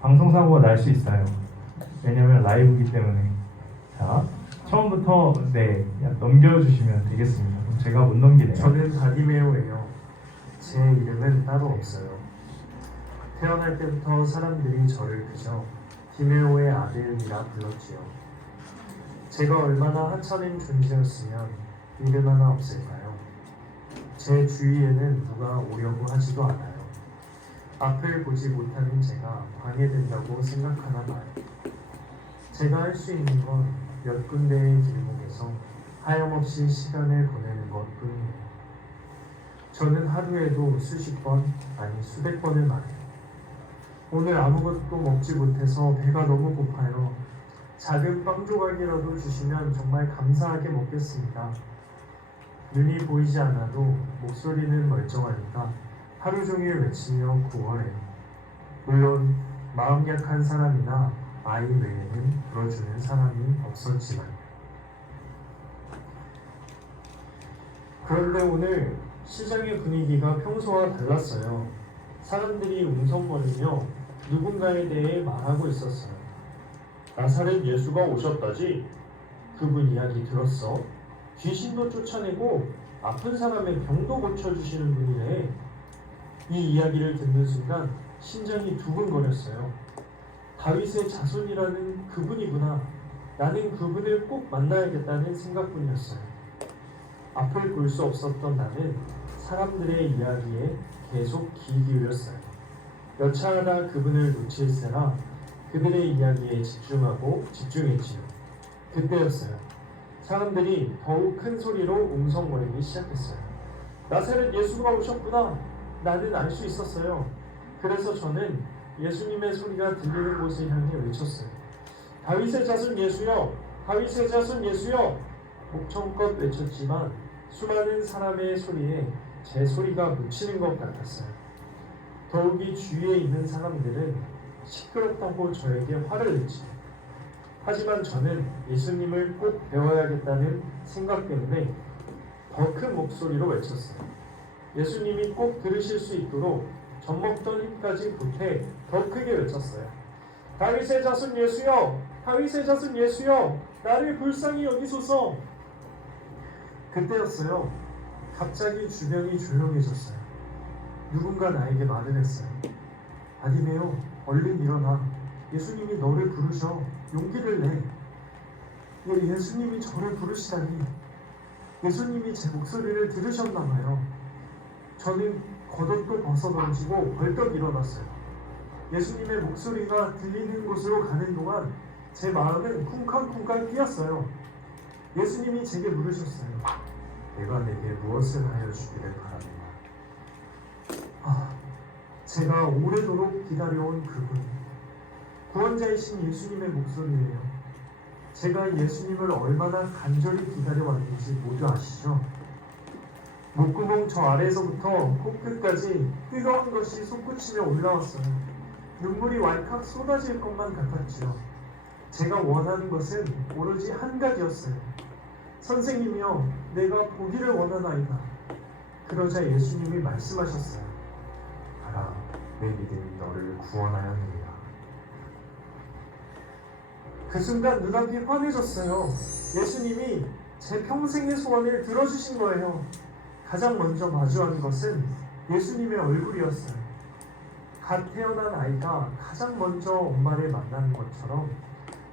방송사고가 날 수 있어요. 왜냐면 라이브이기 때문에. 자, 처음부터 넘겨주시면 되겠습니다. 그럼 제가 못 넘기네요. 저는 바디메오예요. 제 이름은 따로 없어요. 태어날 때부터 사람들이 저를 그저 디메오의 아들이라 불렀지요. 제가 얼마나 하찮은 존재였으면 이름 하나 없을까요? 제 주위에는 누가 오려고 하지도 않아요. 앞을 보지 못하는 제가 방해된다고 생각하나 봐요. 제가 할 수 있는 건 몇 군데의 길목에서 하염없이 시간을 보내는 것뿐이에요. 저는 하루에도 수십 번, 아니 수백 번을 말해요. 오늘 아무것도 먹지 못해서 배가 너무 고파요. 작은 빵 조각이라도 주시면 정말 감사하게 먹겠습니다. 눈이 보이지 않아도 목소리는 멀쩡하니까 하루 종일 외치며 구걸해요. 물론 마음 약한 사람이나 아이 외에는 불어주는 사람이 없었지만. 그런데 오늘 시장의 분위기가 평소와 달랐어요. 사람들이 웅성거리며 누군가에 대해 말하고 있었어요. 나사렛 예수가 오셨다지? 그분 이야기 들었어? 귀신도 쫓아내고 아픈 사람의 병도 고쳐주시는 분이래. 이 이야기를 듣는 순간 심장이 두근거렸어요. 다윗의 자손이라는 그분이구나. 나는 그분을 꼭 만나야겠다는 생각뿐이었어요. 앞을 볼 수 없었던 나는 사람들의 이야기에 계속 귀 기울였어요. 여차하다 그분을 놓칠세라 그들의 이야기에 집중했지요. 그때였어요. 사람들이 더욱 큰 소리로 웅성거리기 시작했어요. 나사렛 예수가 오셨구나. 나는 알 수 있었어요. 그래서 저는 예수님의 소리가 들리는 곳을 향해 외쳤어요. 다윗의 자손 예수여! 다윗의 자손 예수여! 목청껏 외쳤지만 수많은 사람의 소리에 제 소리가 묻히는 것 같았어요. 더욱이 주위에 있는 사람들은 시끄럽다고 저에게 화를 냈지요. 하지만 저는 예수님을 꼭 배워야겠다는 생각 때문에 더 큰 목소리로 외쳤어요. 예수님이 꼭 들으실 수 있도록 젖먹던 힘까지 보태 더 크게 외쳤어요. 다윗의 자손 예수여! 다윗의 자손 예수여! 나를 불쌍히 여기소서! 그때였어요. 갑자기 주변이 조용해졌어요. 누군가 나에게 말을 했어요. 바디메오, 얼른 일어나. 예수님이 너를 부르셔. 용기를 내. 예수님이 저를 부르시다니. 예수님이 제 목소리를 들으셨나봐요. 저는 겉옷도 벗어던지고 벌떡 일어났어요. 예수님의 목소리가 들리는 곳으로 가는 동안 제 마음은 쿵쾅쿵쾅 뛰었어요. 예수님이 제게 물으셨어요. 내가 내게 무엇을 하여 주기를 바라느냐. 제가 오래도록 기다려온 그분, 구원자이신 예수님의 목소리예요. 제가 예수님을 얼마나 간절히 기다려왔는지 모두 아시죠? 목구멍 저 아래에서부터 코끝까지 뜨거운 것이 솟구치며 올라왔어요. 눈물이 왈칵 쏟아질 것만 같았지요. 제가 원하는 것은 오로지 한 가지였어요. 선생님이여, 내가 보기를 원하나이다. 그러자 예수님이 말씀하셨어요. 가라, 내 믿음이 너를 구원하였느니라. 그 순간 눈앞이 환해졌어요. 예수님이 제 평생의 소원을 들어주신 거예요. 가장 먼저 마주한 것은 예수님의 얼굴이었어요. 갓 태어난 아이가 가장 먼저 엄마를 만나는 것처럼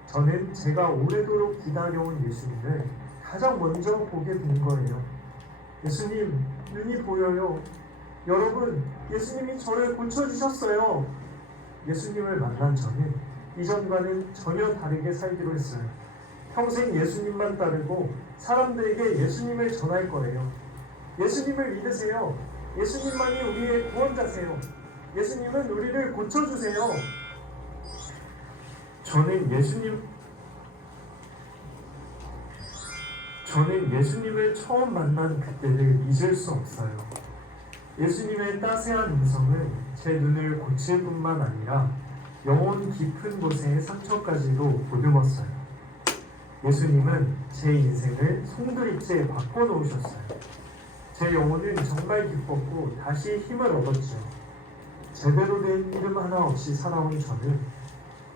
저는 제가 오래도록 기다려온 예수님을 가장 먼저 보게 된 거예요. 예수님, 눈이 보여요. 여러분, 예수님이 저를 고쳐주셨어요. 예수님을 만난 저는 이전과는 전혀 다르게 살기로 했어요. 평생 예수님만 따르고 사람들에게 예수님을 전할 거예요. 예수님을 믿으세요. 예수님만이 우리의 구원자세요. 예수님은 우리를 고쳐주세요. 저는 예수님을 처음 만난 그때를 잊을 수 없어요. 예수님의 따스한 음성은 제 눈을 고칠 뿐만 아니라 영혼 깊은 곳의 상처까지도 보듬었어요. 예수님은 제 인생을 송두리째 바꿔놓으셨어요. 제 영혼은 정말 기뻤고 다시 힘을 얻었죠. 제대로 된 이름 하나 없이 살아온 저는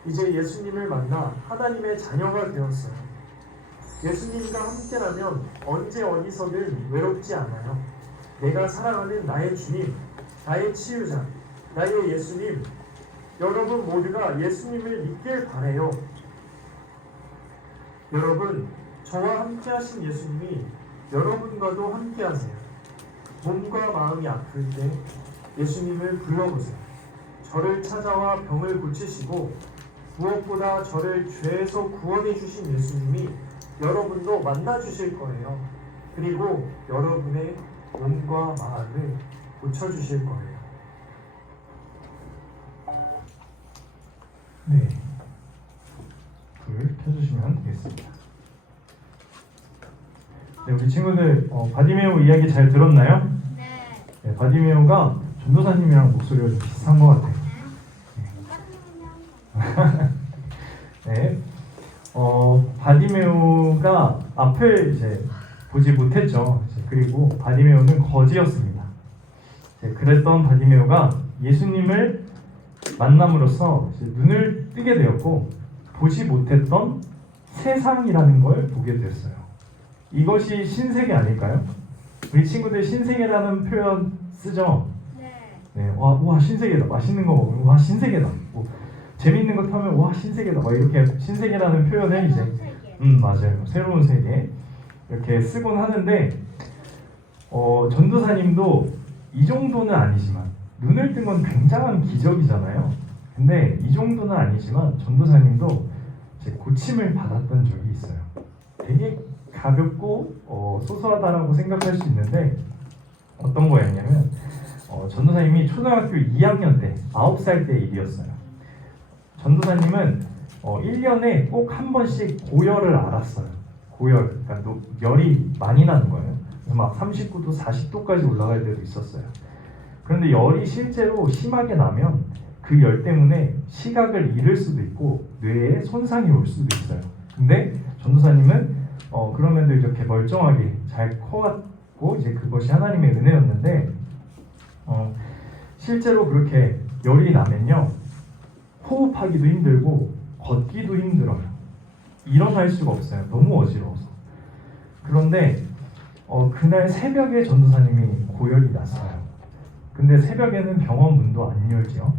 이제 예수님을 만나 하나님의 자녀가 되었어요. 예수님과 함께라면 언제 어디서든 외롭지 않아요. 내가 사랑하는 나의 주님, 나의 치유자, 나의 예수님, 여러분 모두가 예수님을 믿길 바라요. 여러분, 저와 함께 하신 예수님이 여러분과도 함께 하세요. 몸과 마음이 아플 때 예수님을 불러보세요. 저를 찾아와 병을 고치시고 무엇보다 저를 죄에서 구원해 주신 예수님이 여러분도 만나 주실 거예요. 그리고 여러분의 몸과 마음을 고쳐 주실 거예요. 네. 불 켜져 쳐주시면 되겠습니다. 네, 우리 친구들 바디메오 이야기 잘 들었나요? 네. 네, 바디메오가 전도사님이랑 목소리가 좀 비슷한 것 같아요. 네, 바디메오가 앞을 이제 보지 못했죠. 그리고 바디메오는 거지였습니다. 그랬던 바디메오가 예수님을 만남으로써 이제 눈을 뜨게 되었고 보지 못했던 세상이라는 걸 보게 됐어요. 이것이 신세계 아닐까요? 우리 친구들 신세계라는 표현 쓰죠? 네, 와 신세계다. 맛있는 거 먹으면 와 신세계다. 뭐, 재밌는 거 타면 와 신세계다. 막 이렇게 신세계라는 표현을 이제 맞아요. 새로운 세계 이렇게 쓰곤 하는데 전도사님도 이 정도는 아니지만 눈을 뜬 건 굉장한 기적이잖아요. 근데 이 정도는 아니지만 전도사님도 이제 고침을 받았던 적이 있어요. 되게 가볍고 소소하다라고 생각할 수 있는데 어떤 거였냐면 전도사님이 초등학교 2학년 때 9살 때 일이었어요. 전도사님은 1년에 꼭 한 번씩 고열을 앓았어요. 고열, 그러니까 열이 많이 나는 거예요. 그래서 막 39도, 40도까지 올라갈 때도 있었어요. 그런데 열이 실제로 심하게 나면 그 열 때문에 시각을 잃을 수도 있고 뇌에 손상이 올 수도 있어요. 근데 전도사님은 그럼에도 이렇게 멀쩡하게 잘 커왔고 이제 그것이 하나님의 은혜였는데 실제로 그렇게 열이 나면요 호흡하기도 힘들고 걷기도 힘들어요. 일어날 수가 없어요. 너무 어지러워서. 그런데 그날 새벽에 전도사님이 고열이 났어요. 근데 새벽에는 병원 문도 안 열죠.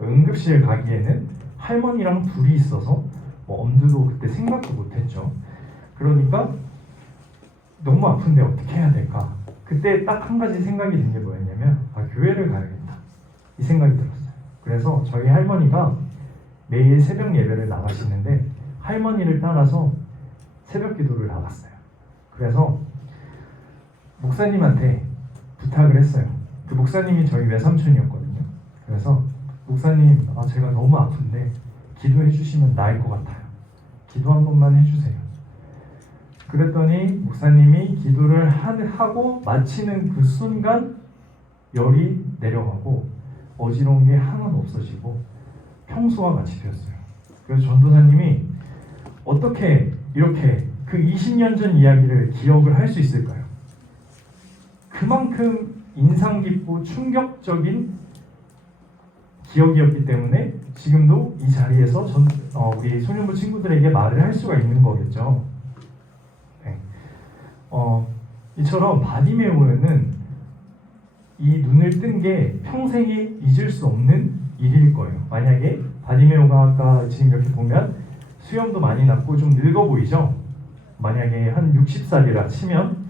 응급실 가기에는 할머니랑 둘이 있어서 엄두도 그때 생각도 못했죠. 그러니까 너무 아픈데 어떻게 해야 될까? 그때 딱 한 가지 생각이 든 게 뭐였냐면 교회를 가야겠다. 이 생각이 들었어요. 그래서 저희 할머니가 매일 새벽 예배를 나가시는데 할머니를 따라서 새벽 기도를 나갔어요. 그래서 목사님한테 부탁을 했어요. 그 목사님이 저희 외삼촌이었거든요. 그래서 목사님, 제가 너무 아픈데 기도해 주시면 나을 것 같아요. 기도 한 번만 해주세요. 그랬더니 목사님이 기도를 하고 마치는 그 순간 열이 내려가고 어지러운 게 하나도 없어지고 평소와 같이 되었어요. 그래서 전도사님이 어떻게 이렇게 그 20년 전 이야기를 기억을 할 수 있을까요? 그만큼 인상 깊고 충격적인 기억이었기 때문에 지금도 이 자리에서 우리 소년부 친구들에게 말을 할 수가 있는 거겠죠. 네. 이처럼 바디메오는 이 눈을 뜬 게 평생에 잊을 수 없는 일일 거예요. 만약에 바디메오가 아까 지금 이렇게 보면 수염도 많이 났고 좀 늙어 보이죠? 만약에 한 60살이라 치면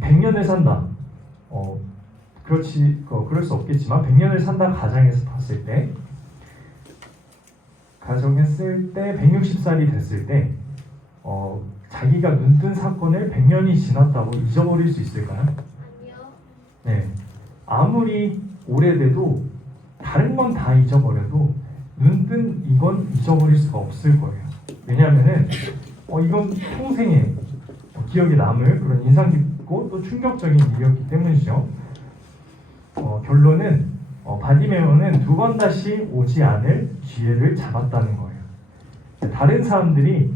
100년을 산다. 그럴 수 없겠지만 100년을 산다 가정에서 봤을 때 가정했을 때 160살이 됐을 때 자기가 눈뜬 사건을 100년이 지났다고 잊어버릴 수 있을까요? 아니요. 네. 아무리 오래돼도 다른 건 다 잊어버려도 눈뜬 이건 잊어버릴 수가 없을 거예요. 왜냐하면은 이건 평생에 기억에 남을 그런 인상 깊고 또 충격적인 일이었기 때문이죠. 결론은 바디메오는 두 번 다시 오지 않을 기회를 잡았다는 거예요. 다른 사람들이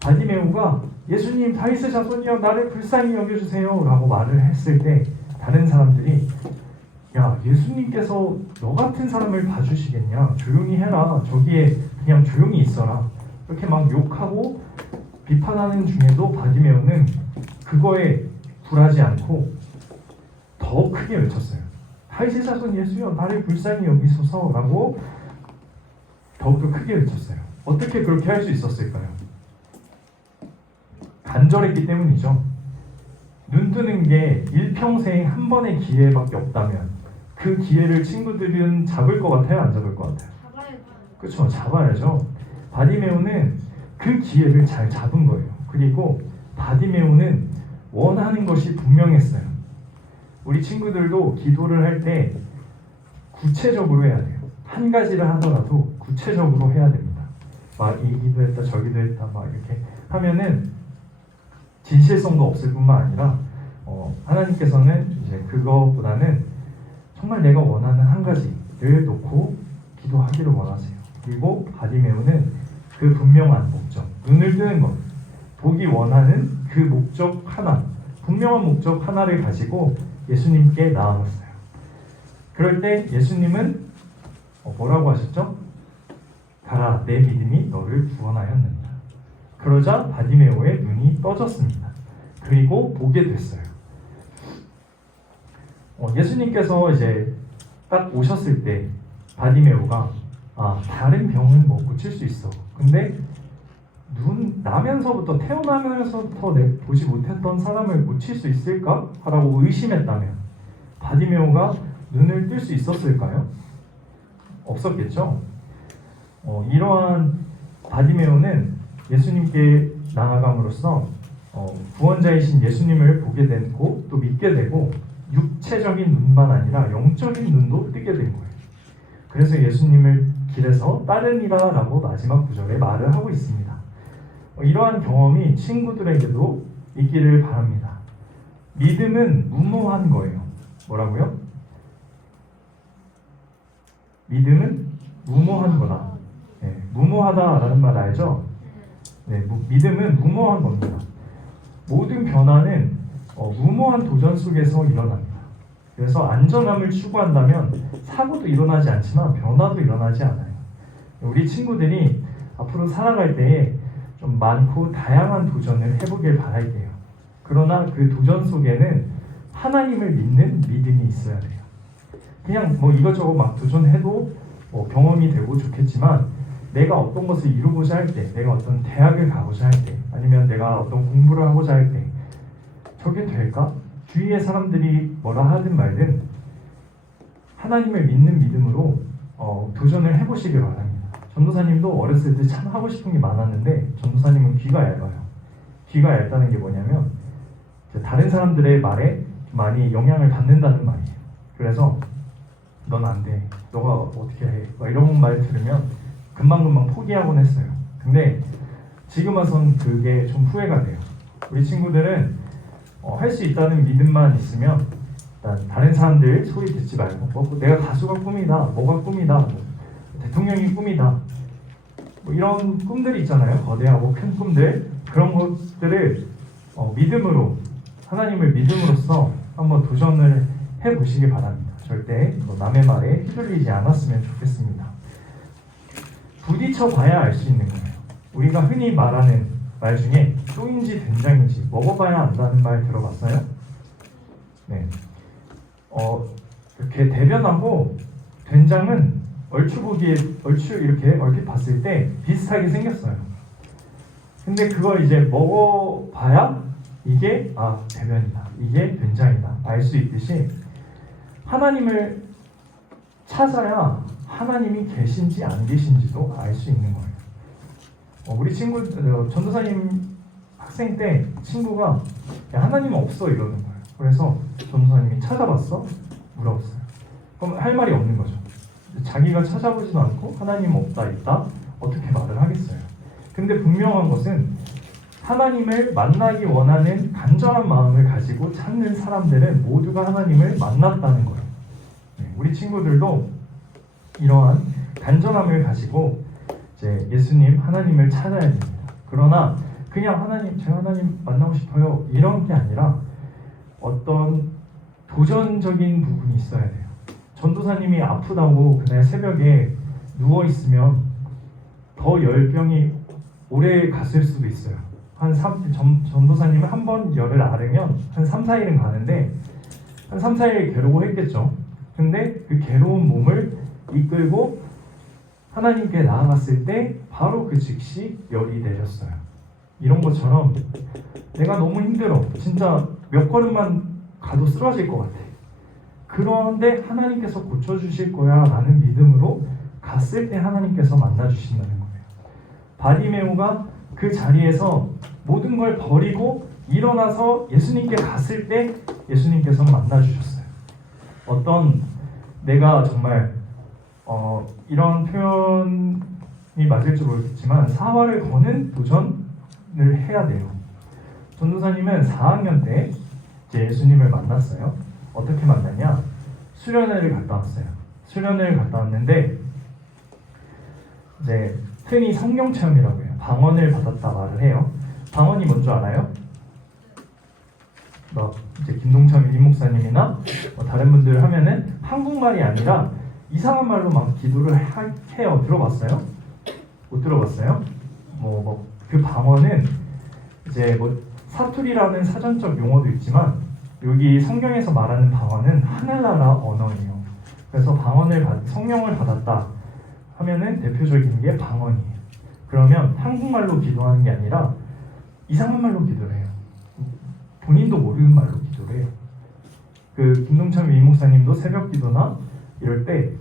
바디메오가 예수님 다윗의 자손이여 나를 불쌍히 여겨주세요 라고 말을 했을 때 다른 사람들이 야 예수님께서 너 같은 사람을 봐주시겠냐 조용히 해라 저기에 그냥 조용히 있어라 이렇게 막 욕하고 비판하는 중에도 바디메오는 그거에 굴하지 않고 더 크게 외쳤어요. 다윗의 자손 예수여 나를 불쌍히 여기소서 라고 더욱더 크게 외쳤어요. 어떻게 그렇게 할 수 있었을까요? 간절했기 때문이죠. 눈 뜨는 게 일평생 한 번의 기회밖에 없다면 그 기회를 친구들은 잡을 것 같아요? 안 잡을 것 같아요? 잡아야죠. 그렇죠. 잡아야죠. 바디메오는 그 기회를 잘 잡은 거예요. 그리고 바디메오는 원하는 것이 분명했어요. 우리 친구들도 기도를 할 때 구체적으로 해야 돼요. 한 가지를 하더라도 구체적으로 해야 됩니다. 막 이기도 했다 저기도 했다 막 이렇게 하면은 진실성도 없을 뿐만 아니라 하나님께서는 이제 그거보다는 정말 내가 원하는 한 가지를 놓고 기도하기를 원하세요. 그리고 바디메오는 그 분명한 목적, 눈을 뜨는 것, 보기 원하는 그 목적 하나, 분명한 목적 하나를 가지고 예수님께 나아갔어요. 그럴 때 예수님은 뭐라고 하셨죠? 가라, 내 믿음이 너를 구원하였느니라. 그러자 바디메오의 눈이 떠졌습니다. 그리고 보게 됐어요. 예수님께서 이제 딱 오셨을 때 바디메오가 다른 병은 뭐 고칠 수 있어. 근데 나면서부터 태어나면서부터 보지 못했던 사람을 고칠 수 있을까? 라고 의심했다면 바디메오가 눈을 뜰 수 있었을까요? 없었겠죠. 이러한 바디메오는 예수님께 나아감으로써 구원자이신 예수님을 보게 되고 또 믿게 되고 육체적인 눈만 아니라 영적인 눈도 뜨게 된 거예요. 그래서 예수님을 길에서 따르니라 라고 마지막 구절에 말을 하고 있습니다. 이러한 경험이 친구들에게도 있기를 바랍니다. 믿음은 무모한 거예요. 뭐라고요? 믿음은 무모한 거다. 네, 무모하다라는 말 알죠? 네, 믿음은 무모한 겁니다. 모든 변화는 무모한 도전 속에서 일어납니다. 그래서 안전함을 추구한다면 사고도 일어나지 않지만 변화도 일어나지 않아요. 우리 친구들이 앞으로 살아갈 때에 좀 많고 다양한 도전을 해보길 바랄게요. 그러나 그 도전 속에는 하나님을 믿는 믿음이 있어야 돼요. 그냥 뭐 이것저것 막 도전해도 경험이 되고 좋겠지만 내가 어떤 것을 이루고자 할 때, 내가 어떤 대학을 가고자 할 때, 아니면 내가 어떤 공부를 하고자 할 때 저게 될까? 주위의 사람들이 뭐라 하든 말든 하나님을 믿는 믿음으로 도전을 해보시길 바랍니다. 전도사님도 어렸을 때 참 하고 싶은 게 많았는데 전도사님은 귀가 얇아요. 귀가 얇다는 게 뭐냐면 다른 사람들의 말에 많이 영향을 받는다는 말이에요. 그래서 넌 안 돼, 너가 어떻게 해, 이런 말 들으면 금방금방 포기하곤 했어요. 근데 지금 와선 그게 좀 후회가 돼요. 우리 친구들은 할 수 있다는 믿음만 있으면 다른 사람들 소리 듣지 말고 내가 가수가 꿈이다, 뭐가 꿈이다, 대통령이 꿈이다, 이런 꿈들이 있잖아요. 거대하고 큰 꿈들. 그런 것들을 믿음으로, 하나님을 믿음으로써 한번 도전을 해보시기 바랍니다. 절대 남의 말에 휘둘리지 않았으면 좋겠습니다. 부딪혀 봐야 알 수 있는 거예요. 우리가 흔히 말하는 말 중에 쏘인지 된장인지 먹어봐야 안다는 말 들어봤어요? 네. 이렇게 대변하고 된장은 얼추 이렇게 얼핏 봤을 때 비슷하게 생겼어요. 근데 그걸 이제 먹어봐야 이게 대변이다, 이게 된장이다 알 수 있듯이 하나님을 찾아야 하나님이 계신지 안 계신지도 알 수 있는 거예요. 우리 친구 전도사님 학생 때 친구가 하나님은 없어 이러는 거예요. 그래서 전도사님이 찾아봤어? 물어봤어요. 그럼 할 말이 없는 거죠. 자기가 찾아보지도 않고 하나님 없다 있다 어떻게 말을 하겠어요. 근데 분명한 것은 하나님을 만나기 원하는 간절한 마음을 가지고 찾는 사람들은 모두가 하나님을 만났다는 거예요. 우리 친구들도 이러한 간절함을 가지고 이제 예수님, 하나님을 찾아야 됩니다. 그러나 그냥 제가 하나님 만나고 싶어요 이런 게 아니라 어떤 도전적인 부분이 있어야 돼요. 전도사님이 아프다고 그날 새벽에 누워있으면 더 열병이 오래 갔을 수도 있어요. 전도사님은 한 번 열을 앓으면 한 3, 4일은 가는데 한 3, 4일 괴로워했겠죠. 근데 그 괴로운 몸을 이끌고 하나님께 나아갔을 때 바로 그 즉시 열이 내렸어요. 이런 것처럼 내가 너무 힘들어, 진짜 몇 걸음만 가도 쓰러질 것 같아. 그런데 하나님께서 고쳐주실 거야 라는 믿음으로 갔을 때 하나님께서 만나주신다는 거예요. 바디메오가 그 자리에서 모든 걸 버리고 일어나서 예수님께 갔을 때 예수님께서 만나주셨어요. 어떤 내가 정말 이런 표현이 맞을지 모르겠지만 사활을 거는 도전을 해야 돼요. 전도사님은 4학년 때 이제 예수님을 만났어요. 어떻게 만났냐? 수련회를 갔다 왔어요. 수련회를 갔다 왔는데 이제 흔히 성경 체험이라고 해요. 방언을 받았다 말을 해요. 방언이 뭔지 알아요? 이제 김동철 임 목사님이나 다른 분들 하면은 한국말이 아니라 이상한 말로 막 기도를 해요. 들어봤어요? 못 들어봤어요? 그 방언은 이제 사투리라는 사전적 용어도 있지만 여기 성경에서 말하는 방언은 하늘나라 언어예요. 그래서 성령을 받았다 하면은 대표적인 게 방언이에요. 그러면 한국말로 기도하는 게 아니라 이상한 말로 기도를 해요. 본인도 모르는 말로 기도를 해요. 그 김동찬 임 목사님도 새벽 기도나 이럴 때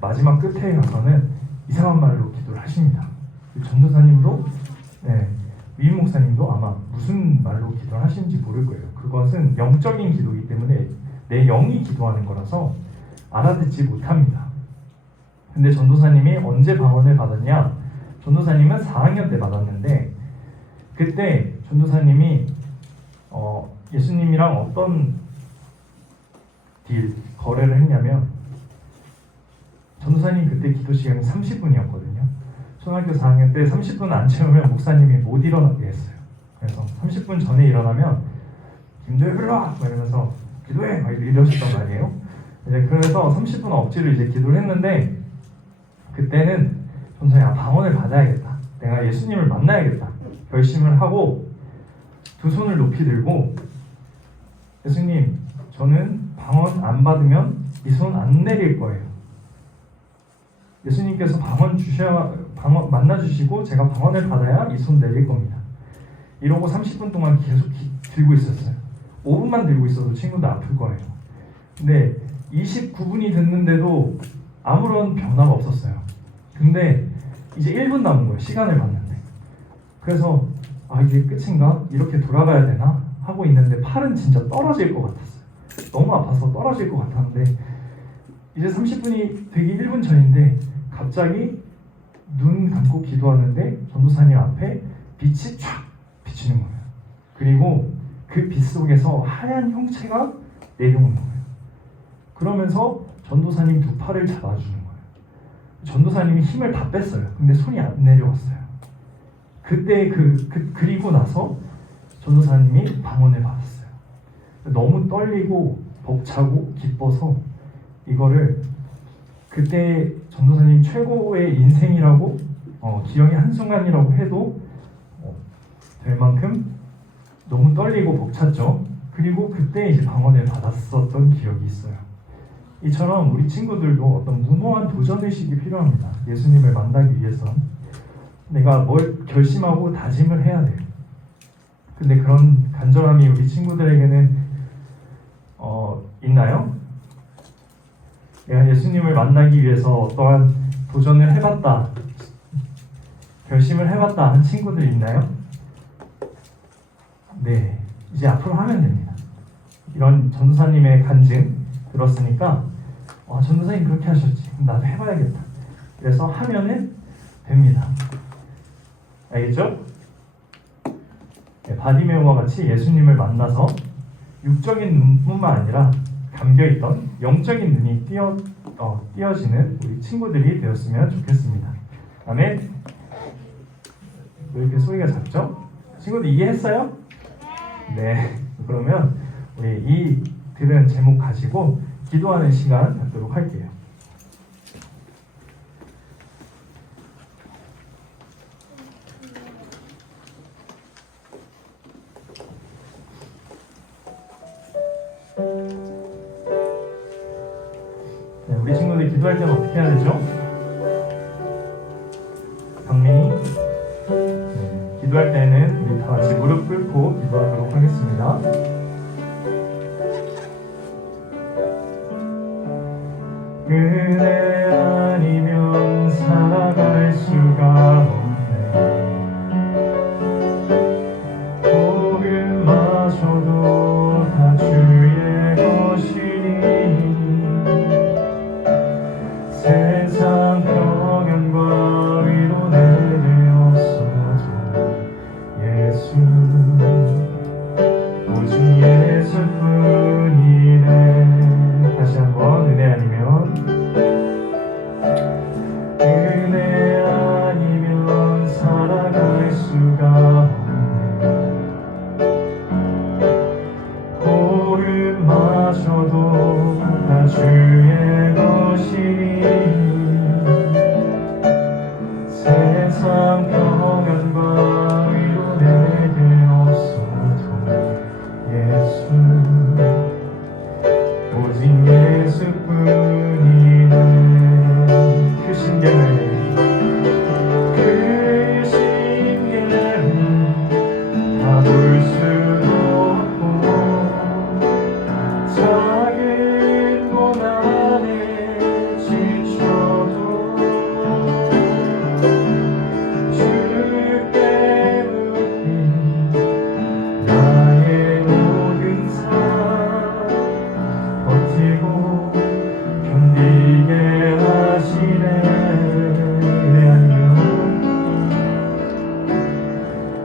마지막 끝에 가서는 이상한 말로 기도를 하십니다. 전도사님도 임 목사님도 아마 무슨 말로 기도를 하시는지 모를 거예요. 그것은 영적인 기도이기 때문에 내 영이 기도하는 거라서 알아듣지 못합니다. 근데 전도사님이 언제 방언을 받았냐? 전도사님은 4학년 때 받았는데 그때 전도사님이 예수님이랑 어떤 거래를 했냐면 전도사님 그때 기도 시간이 30분이었거든요. 초등학교 4학년 때 30분 안 채우면 목사님이 못 일어나게 했어요. 그래서 30분 전에 일어나면 김도혜 불러! 이러면서 기도해! 이러셨단 말이에요. 이제 그래서 30분 억지로 이제 기도를 했는데 그때는 전도사님 방언을 받아야겠다. 내가 예수님을 만나야겠다. 결심을 하고 두 손을 높이 들고 예수님 저는 방언 안 받으면 이 손 안 내릴 거예요. 예수님께서 방언 만나주시고 제가 방언을 받아야 이 손 내릴 겁니다. 이러고 30분 동안 계속 들고 있었어요. 5분만 들고 있어도 친구들 아플 거예요. 근데 29분이 됐는데도 아무런 변화가 없었어요. 근데 이제 1분 남은 거예요. 시간을 봤는데. 그래서 이게 끝인가? 이렇게 돌아가야 되나? 하고 있는데 팔은 진짜 떨어질 것 같았어요. 너무 아파서 떨어질 것 같았는데 이제 30분이 되기 1분 전인데 갑자기 눈 감고 기도하는데 전도사님 앞에 빛이 촥 비치는 거예요. 그리고 그 빛 속에서 하얀 형체가 내려오는 거예요. 그러면서 전도사님 두 팔을 잡아주는 거예요. 전도사님이 힘을 다 뺐어요. 근데 손이 안 내려왔어요. 그때 그리고 나서 전도사님이 방언을 받았어요. 너무 떨리고 벅차고 기뻐서 이거를 그때 전도사님 최고의 인생이라고 기억의 한순간이라고 해도 될 만큼 너무 떨리고 벅찼죠. 그리고 그때 이제 방언을 받았었던 기억이 있어요. 이처럼 우리 친구들도 어떤 무모한 도전의식이 필요합니다. 예수님을 만나기 위해서 내가 뭘 결심하고 다짐을 해야 돼요. 근데 그런 간절함이 우리 친구들에게는 있나요? 내가 예수님을 만나기 위해서 어떠한 도전을 해봤다, 결심을 해봤다 한 친구들 있나요? 네, 이제 앞으로 하면 됩니다. 이런 전도사님의 간증 들었으니까 전도사님 그렇게 하셨지, 그럼 나도 해봐야겠다. 그래서 하면은 됩니다. 알겠죠? 네, 바디메오와 같이 예수님을 만나서 육적인 눈뿐만 아니라 감겨있던 영적인 눈이 띄어지는 우리 친구들이 되었으면 좋겠습니다. 아멘. 왜 이렇게 소리가 작죠? 친구들 이해했어요? 네. 그러면 우리 이 들은 제목 가지고 기도하는 시간 갖도록 할게요. 네, 우리 친구들 기도할 때는 어떻게 해야 되죠? 강민이? 네, 기도할 때는 우리 다 같이 무릎 꿇고 기도하도록 하겠습니다. 은혜 아니면 살아갈 수가 없네. 복음마저도 다 주의 것이니 세상 평안과 은혜 아니면 살아갈 수가 없네. 고름마저도 다 주의 것이니 세상 평안과 위로 내게 없어도 예수 오직 예수뿐이네. 그 신경을 다 볼 수도 없고 작은 고난에 지쳐도 주께 묻기 나의 모든 삶 버티고 견디게 하시네.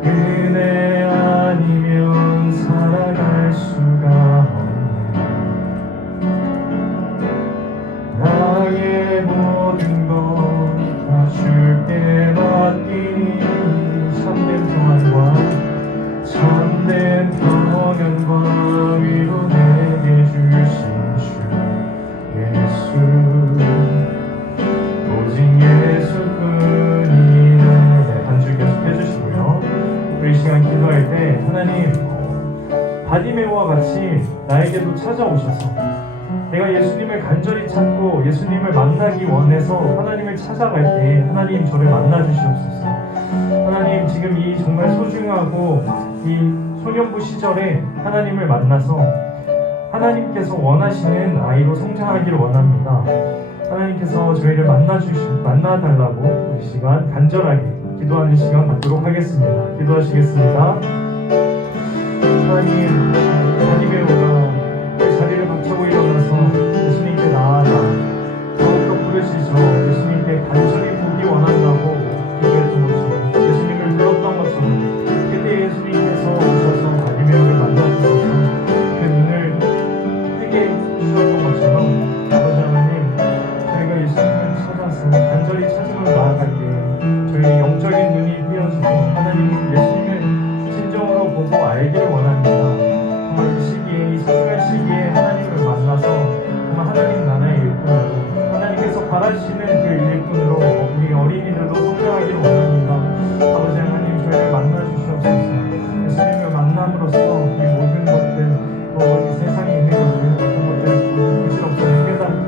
은혜 아니면 살아갈 수가 없네. 나의 모든 것 다 주께 맡기니 참된 평안과 참된 평안과 위로 내게 주신 주 예수 오직 예수뿐이네. 반주 계속 해주시고요. 우리 이 시간 기도할 때 하나님 바디메오와 같이 나에게도 찾아오셔서 내가 예수님을 간절히 찾고 예수님을 만나기 원해서 하나님을 찾아갈 때 하나님 저를 만나 주시옵소서. 하나님 지금 이 정말 소중하고 이 소년부 시절에 하나님을 만나서 하나님께서 원하시는 아이로 성장하기를 원합니다. 하나님께서 저희를 만나달라고 이 시간 간절하게 기도하는 시간 갖도록 하겠습니다. 기도하시겠습니다. 하나님, 바디메오가 그 자리를 박차고 일어나서 예수님께 나아가 더욱더 부르시죠. 예수님께 간절히 보기 원한다고 기도했던 것처럼 예수님을 불렀던 것처럼 그때 예수님께서 오셔서 바디메오를 만나주셔서 그 눈을 뜨게 주셨던 것처럼 아버지 하나님, 저희가 예수님을 찾아서 간절히 찾으러 나아갈 때 저희 영적인 눈이 띄어지고 하나님 예수님을 진정으로 보고 알기를 원합니다. 정말 이 시기에, 이 소중한 시기에 하나님을 만나서 정말 하나님 나라의 일꾼으로 하나님께서 바라시는 그 일꾼으로 우리 어린이들도 성장하기를 원합니다. 아버지 하나님, 저희를 만나 주시옵소서. 예수님을 만남으로써 이 모든 것들, 또 이 세상에 있는 것들, 모든 것들을 부질없음을 깨닫고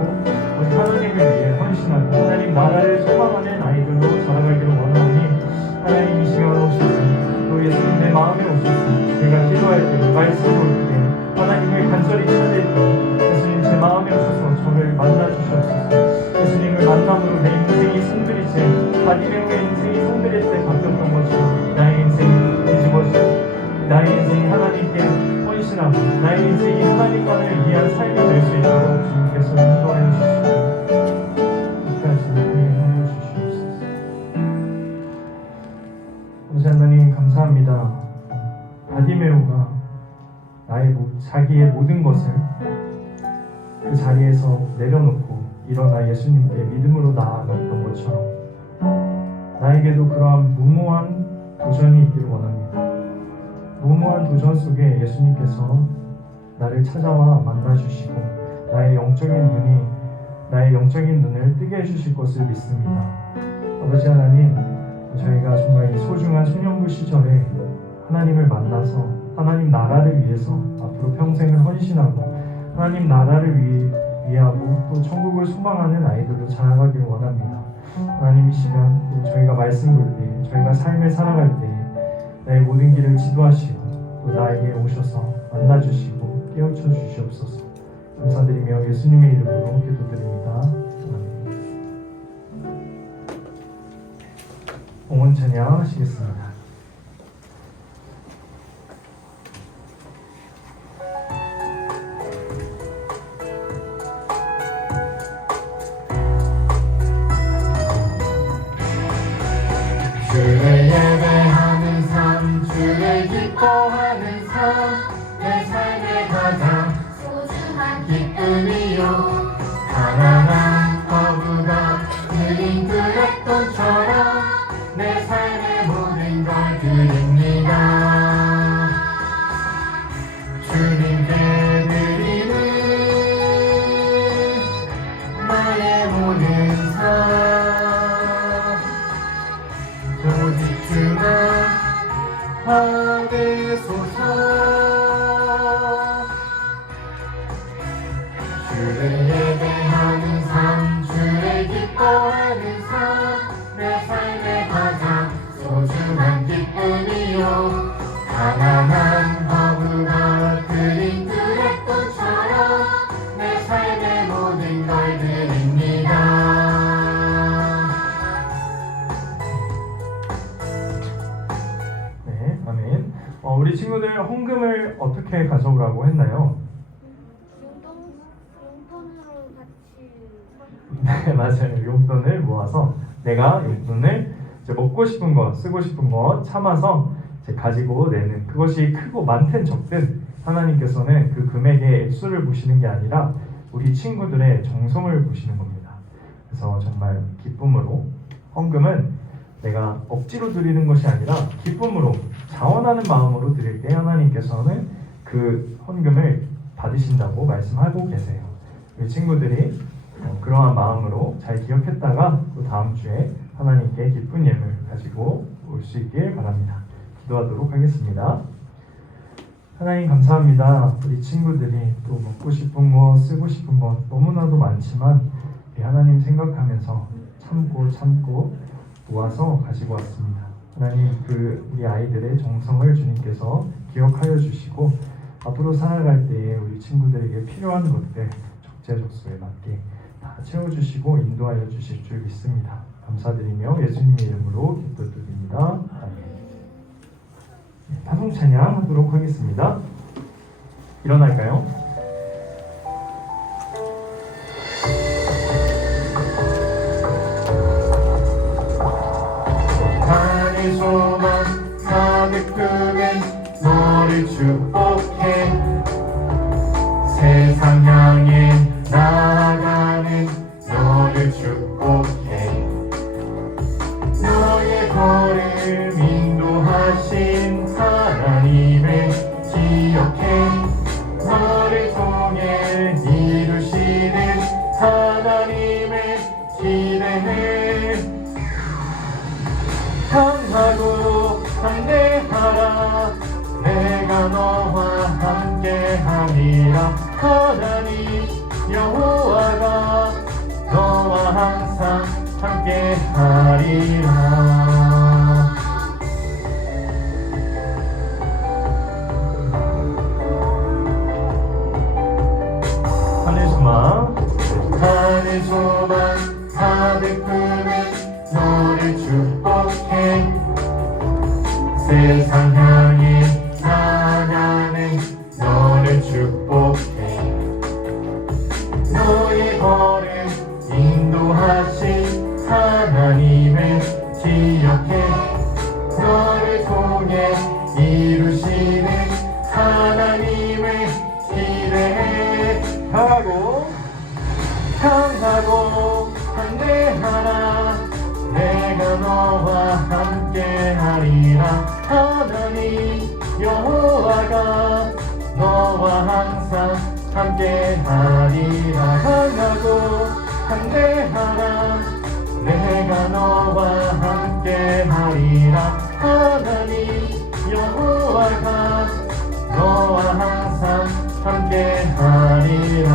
우리 하나님을 위해 헌신하고 하나님 나라를 소망하는 아이들로 자라가기를 원하오니 하나님 이 시간 오셔서 또 예수님 내 마음에 오셔서 내가 기도할 때, 말씀을 올 때, 하나님을 간절히 찾을 때 예수님 제 마음에 오셔서 저를 만나 주시옵소서. 예수님을 만남으로 내 인생이 송두리째, 바디메오의 인생이 송두리째 바뀌었던 것처럼 나의 인생이 뒤집어지고 나의 인생이 하나님께 헌신하고 나의 인생이 하나님만을 위한 삶이 될 수 있도록 주님께서 인도하여 주시고 끝까지 인도하여 주시옵소서. 아버지 하나님 감사합니다. 바디메오가 자기의 모든 것을 그 자리에서 내려놓고 일어나 예수님께 믿음으로 나아갔던 것처럼 나에게도 그러한 무모한 도전이 있기를 원합니다. 무모한 도전 속에 예수님께서 나를 찾아와 만나주시고 나의 영적인 눈을 뜨게 해주실 것을 믿습니다. 아버지 하나님, 저희가 정말 이 소중한 소년부 시절에 하나님을 만나서 하나님 나라를 위해서 앞으로 평생을 헌신하고 하나님 나라를 위하고 또 천국을 소망하는 아이들로 자라가기를 원합니다. 하나님 이 시간 또 저희가 말씀 볼 때, 저희가 삶을 살아갈 때 나의 모든 길을 지도하시고 또 나에게 오셔서 만나주시고 깨우쳐 주시옵소서. 감사드리며 예수님의 이름으로 기도드립니다. 아멘. 봉헌 찬양 하시겠습니다. 주를 예배하는 삶, 주를 기뻐하는 삶, 내 삶의 가장 소중한 기쁨이요. 가난한 거부가 드린 그랬던처럼 내 삶의 모든 걸 드립니다. 주님께 드리는 나의 모든 삶 오직 주만 받으소서. 주를 예배하는 삶, 주를 기뻐하는 삶, 내 삶의 가장 소중한 기쁨이요. 가난한 어부가 드린 그랬던처럼 내 삶의 모든 걸 드립니다. 네, 아멘. 우리 친구들 헌금을 어떻게 가져오라고 했나요? 용돈으로 같이. 네, 맞아요. 용돈을 모아서 내가 용돈을 이제 먹고 싶은 거, 쓰고 싶은 거 참아서 이제 가지고 내는, 그것이 크고 많든 적든 하나님께서는 그 금액의 액수를 보시는 게 아니라 우리 친구들의 정성을 보시는 겁니다. 그래서 정말 기쁨으로, 헌금은 내가 억지로 드리는 것이 아니라 기쁨으로 자원하는 마음으로 드릴 때 하나님께서는 그 헌금을 받으신다고 말씀하고 계세요. 우리 친구들이 그러한 마음으로 잘 기억했다가 또 다음 주에 하나님께 기쁜 예물 가지고 올 수 있길 바랍니다. 기도하도록 하겠습니다. 하나님 감사합니다. 우리 친구들이 또 먹고 싶은 거, 쓰고 싶은 거 너무나도 많지만 우리 하나님 생각하면서 참고 모아서 가지고 왔습니다. 하나님, 그 우리 아이들의 정성을 주님께서 기억하여 주시고 앞으로 살아갈 때에 우리 친구들에게 필요한 것들 적재적소에 맞게 다 채워주시고 인도하여 주실 줄 믿습니다. 감사드리며 예수님의 이름으로 기도드립니다. 아멘. 파송 찬양 하도록 하겠습니다. 일어날까요? 하늘 소망 가득 끄는 너를 축복해. 세상 향해 나아가는 너를 축복해. 너의 걸음 인도하신 하나님을 기억해. 너를 통해 이루시는 하나님을 기대해. 강하고 담대하라. 내가 너와 함께하리라. 하나님 여호와가 너와 항상 함께하리라. 하늘 소망 하늘 소망 가득 끄는 너를 축복해. 세상 향해 나아가는 너를 축복해. 너의 걸음 인도하신 하나님을 기억해. 너를 통해 이루시는 하나님을 기대해. 강하고 담대하라. 내가 너와 함께하리라. 하나님 여호와가 너와 항상 함께하리라. 강하고 담대하라. 내가 너와 함께하리라. 하나님 여호와가 너와 항상 함께하리라.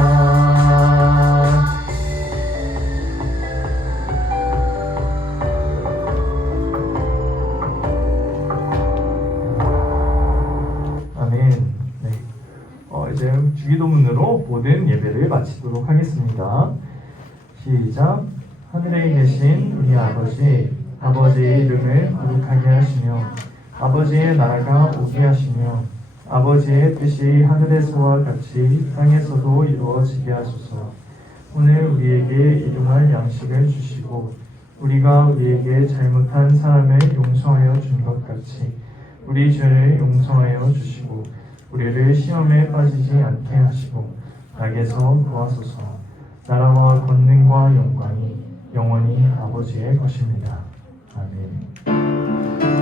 아멘. 네. 이제 주기도문으로 모든 예배를 마치도록 하겠습니다. 시작. 하늘에 계신 우리 아버지의 이름을 거룩하게 하시며 아버지의 나라가 오게 하시며 아버지의 뜻이 하늘에서와 같이 땅에서도 이루어지게 하소서. 오늘 우리에게 일용할 양식을 주시고 우리가 우리에게 잘못한 사람을 용서하여 준 것 같이 우리 죄를 용서하여 주시고 우리를 시험에 빠지지 않게 하시고 악에서 구하소서. 나라와 권능과 영광이 영원히 아버지의 것입니다. 아멘.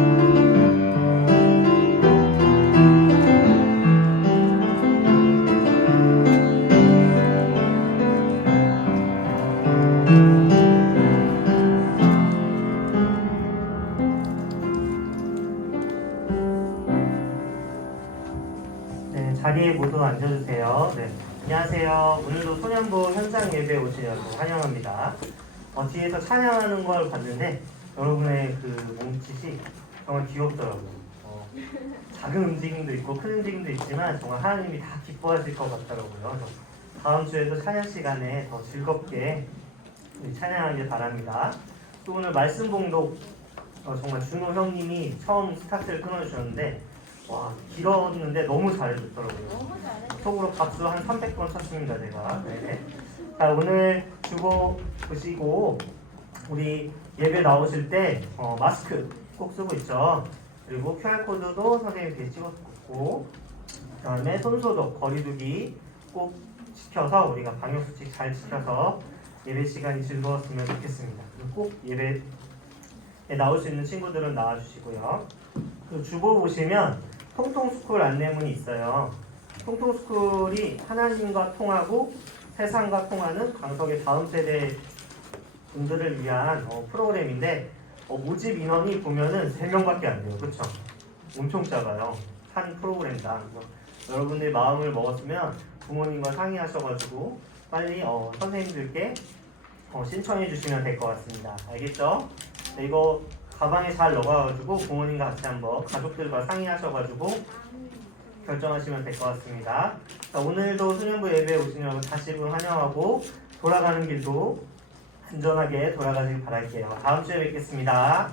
네, 자리에 모두 앉아주세요. 네, 안녕하세요. 오늘도 소년부 현장 예배에 오시려고 환영합니다. 뒤에서 찬양하는 걸 봤는데 여러분의 그 몸짓이 정말 귀엽더라고요. 작은 움직임도 있고 큰 움직임도 있지만 정말 하나님이 다 기뻐하실 것 같더라고요. 그래서 다음 주에도 찬양 시간에 더 즐겁게 찬양하길 바랍니다. 또 오늘 말씀 봉독 정말 준호 형님이 처음 스타트를 끊어주셨는데 와, 길었는데 너무 잘해줬더라고요. 속으로 박수 한 300번 쳤습니다, 제가. 네. 자, 오늘 주보 보시고 우리 예배 나오실 때 마스크 꼭 쓰고 있죠. 그리고 QR코드도 선생님이 뒤에 찍었고, 그 다음에 손소독, 거리두기 꼭 지켜서 우리가 방역수칙 잘 지켜서 예배 시간이 즐거웠으면 좋겠습니다. 꼭 예배에 나올 수 있는 친구들은 나와주시고요. 그 주보 보시면 통통스쿨 안내문이 있어요. 통통스쿨이 하나님과 통하고 세상과 통하는 강석의 다음 세대 분들을 위한 프로그램인데 모집 인원이 보면은 3명밖에 안 돼요. 그렇죠? 엄청 작아요. 한 프로그램당. 여러분들 마음을 먹었으면 부모님과 상의하셔가지고 빨리 선생님들께 신청해 주시면 될 것 같습니다. 알겠죠? 네, 이거 가방에 잘 넣어가지고 부모님과 같이 한번 가족들과 상의하셔가지고 결정하시면 될 것 같습니다. 자, 오늘도 소년부 예배에 오신 여러분 다시 한번 환영하고 돌아가는 길도 안전하게 돌아가길 바랄게요. 다음 주에 뵙겠습니다.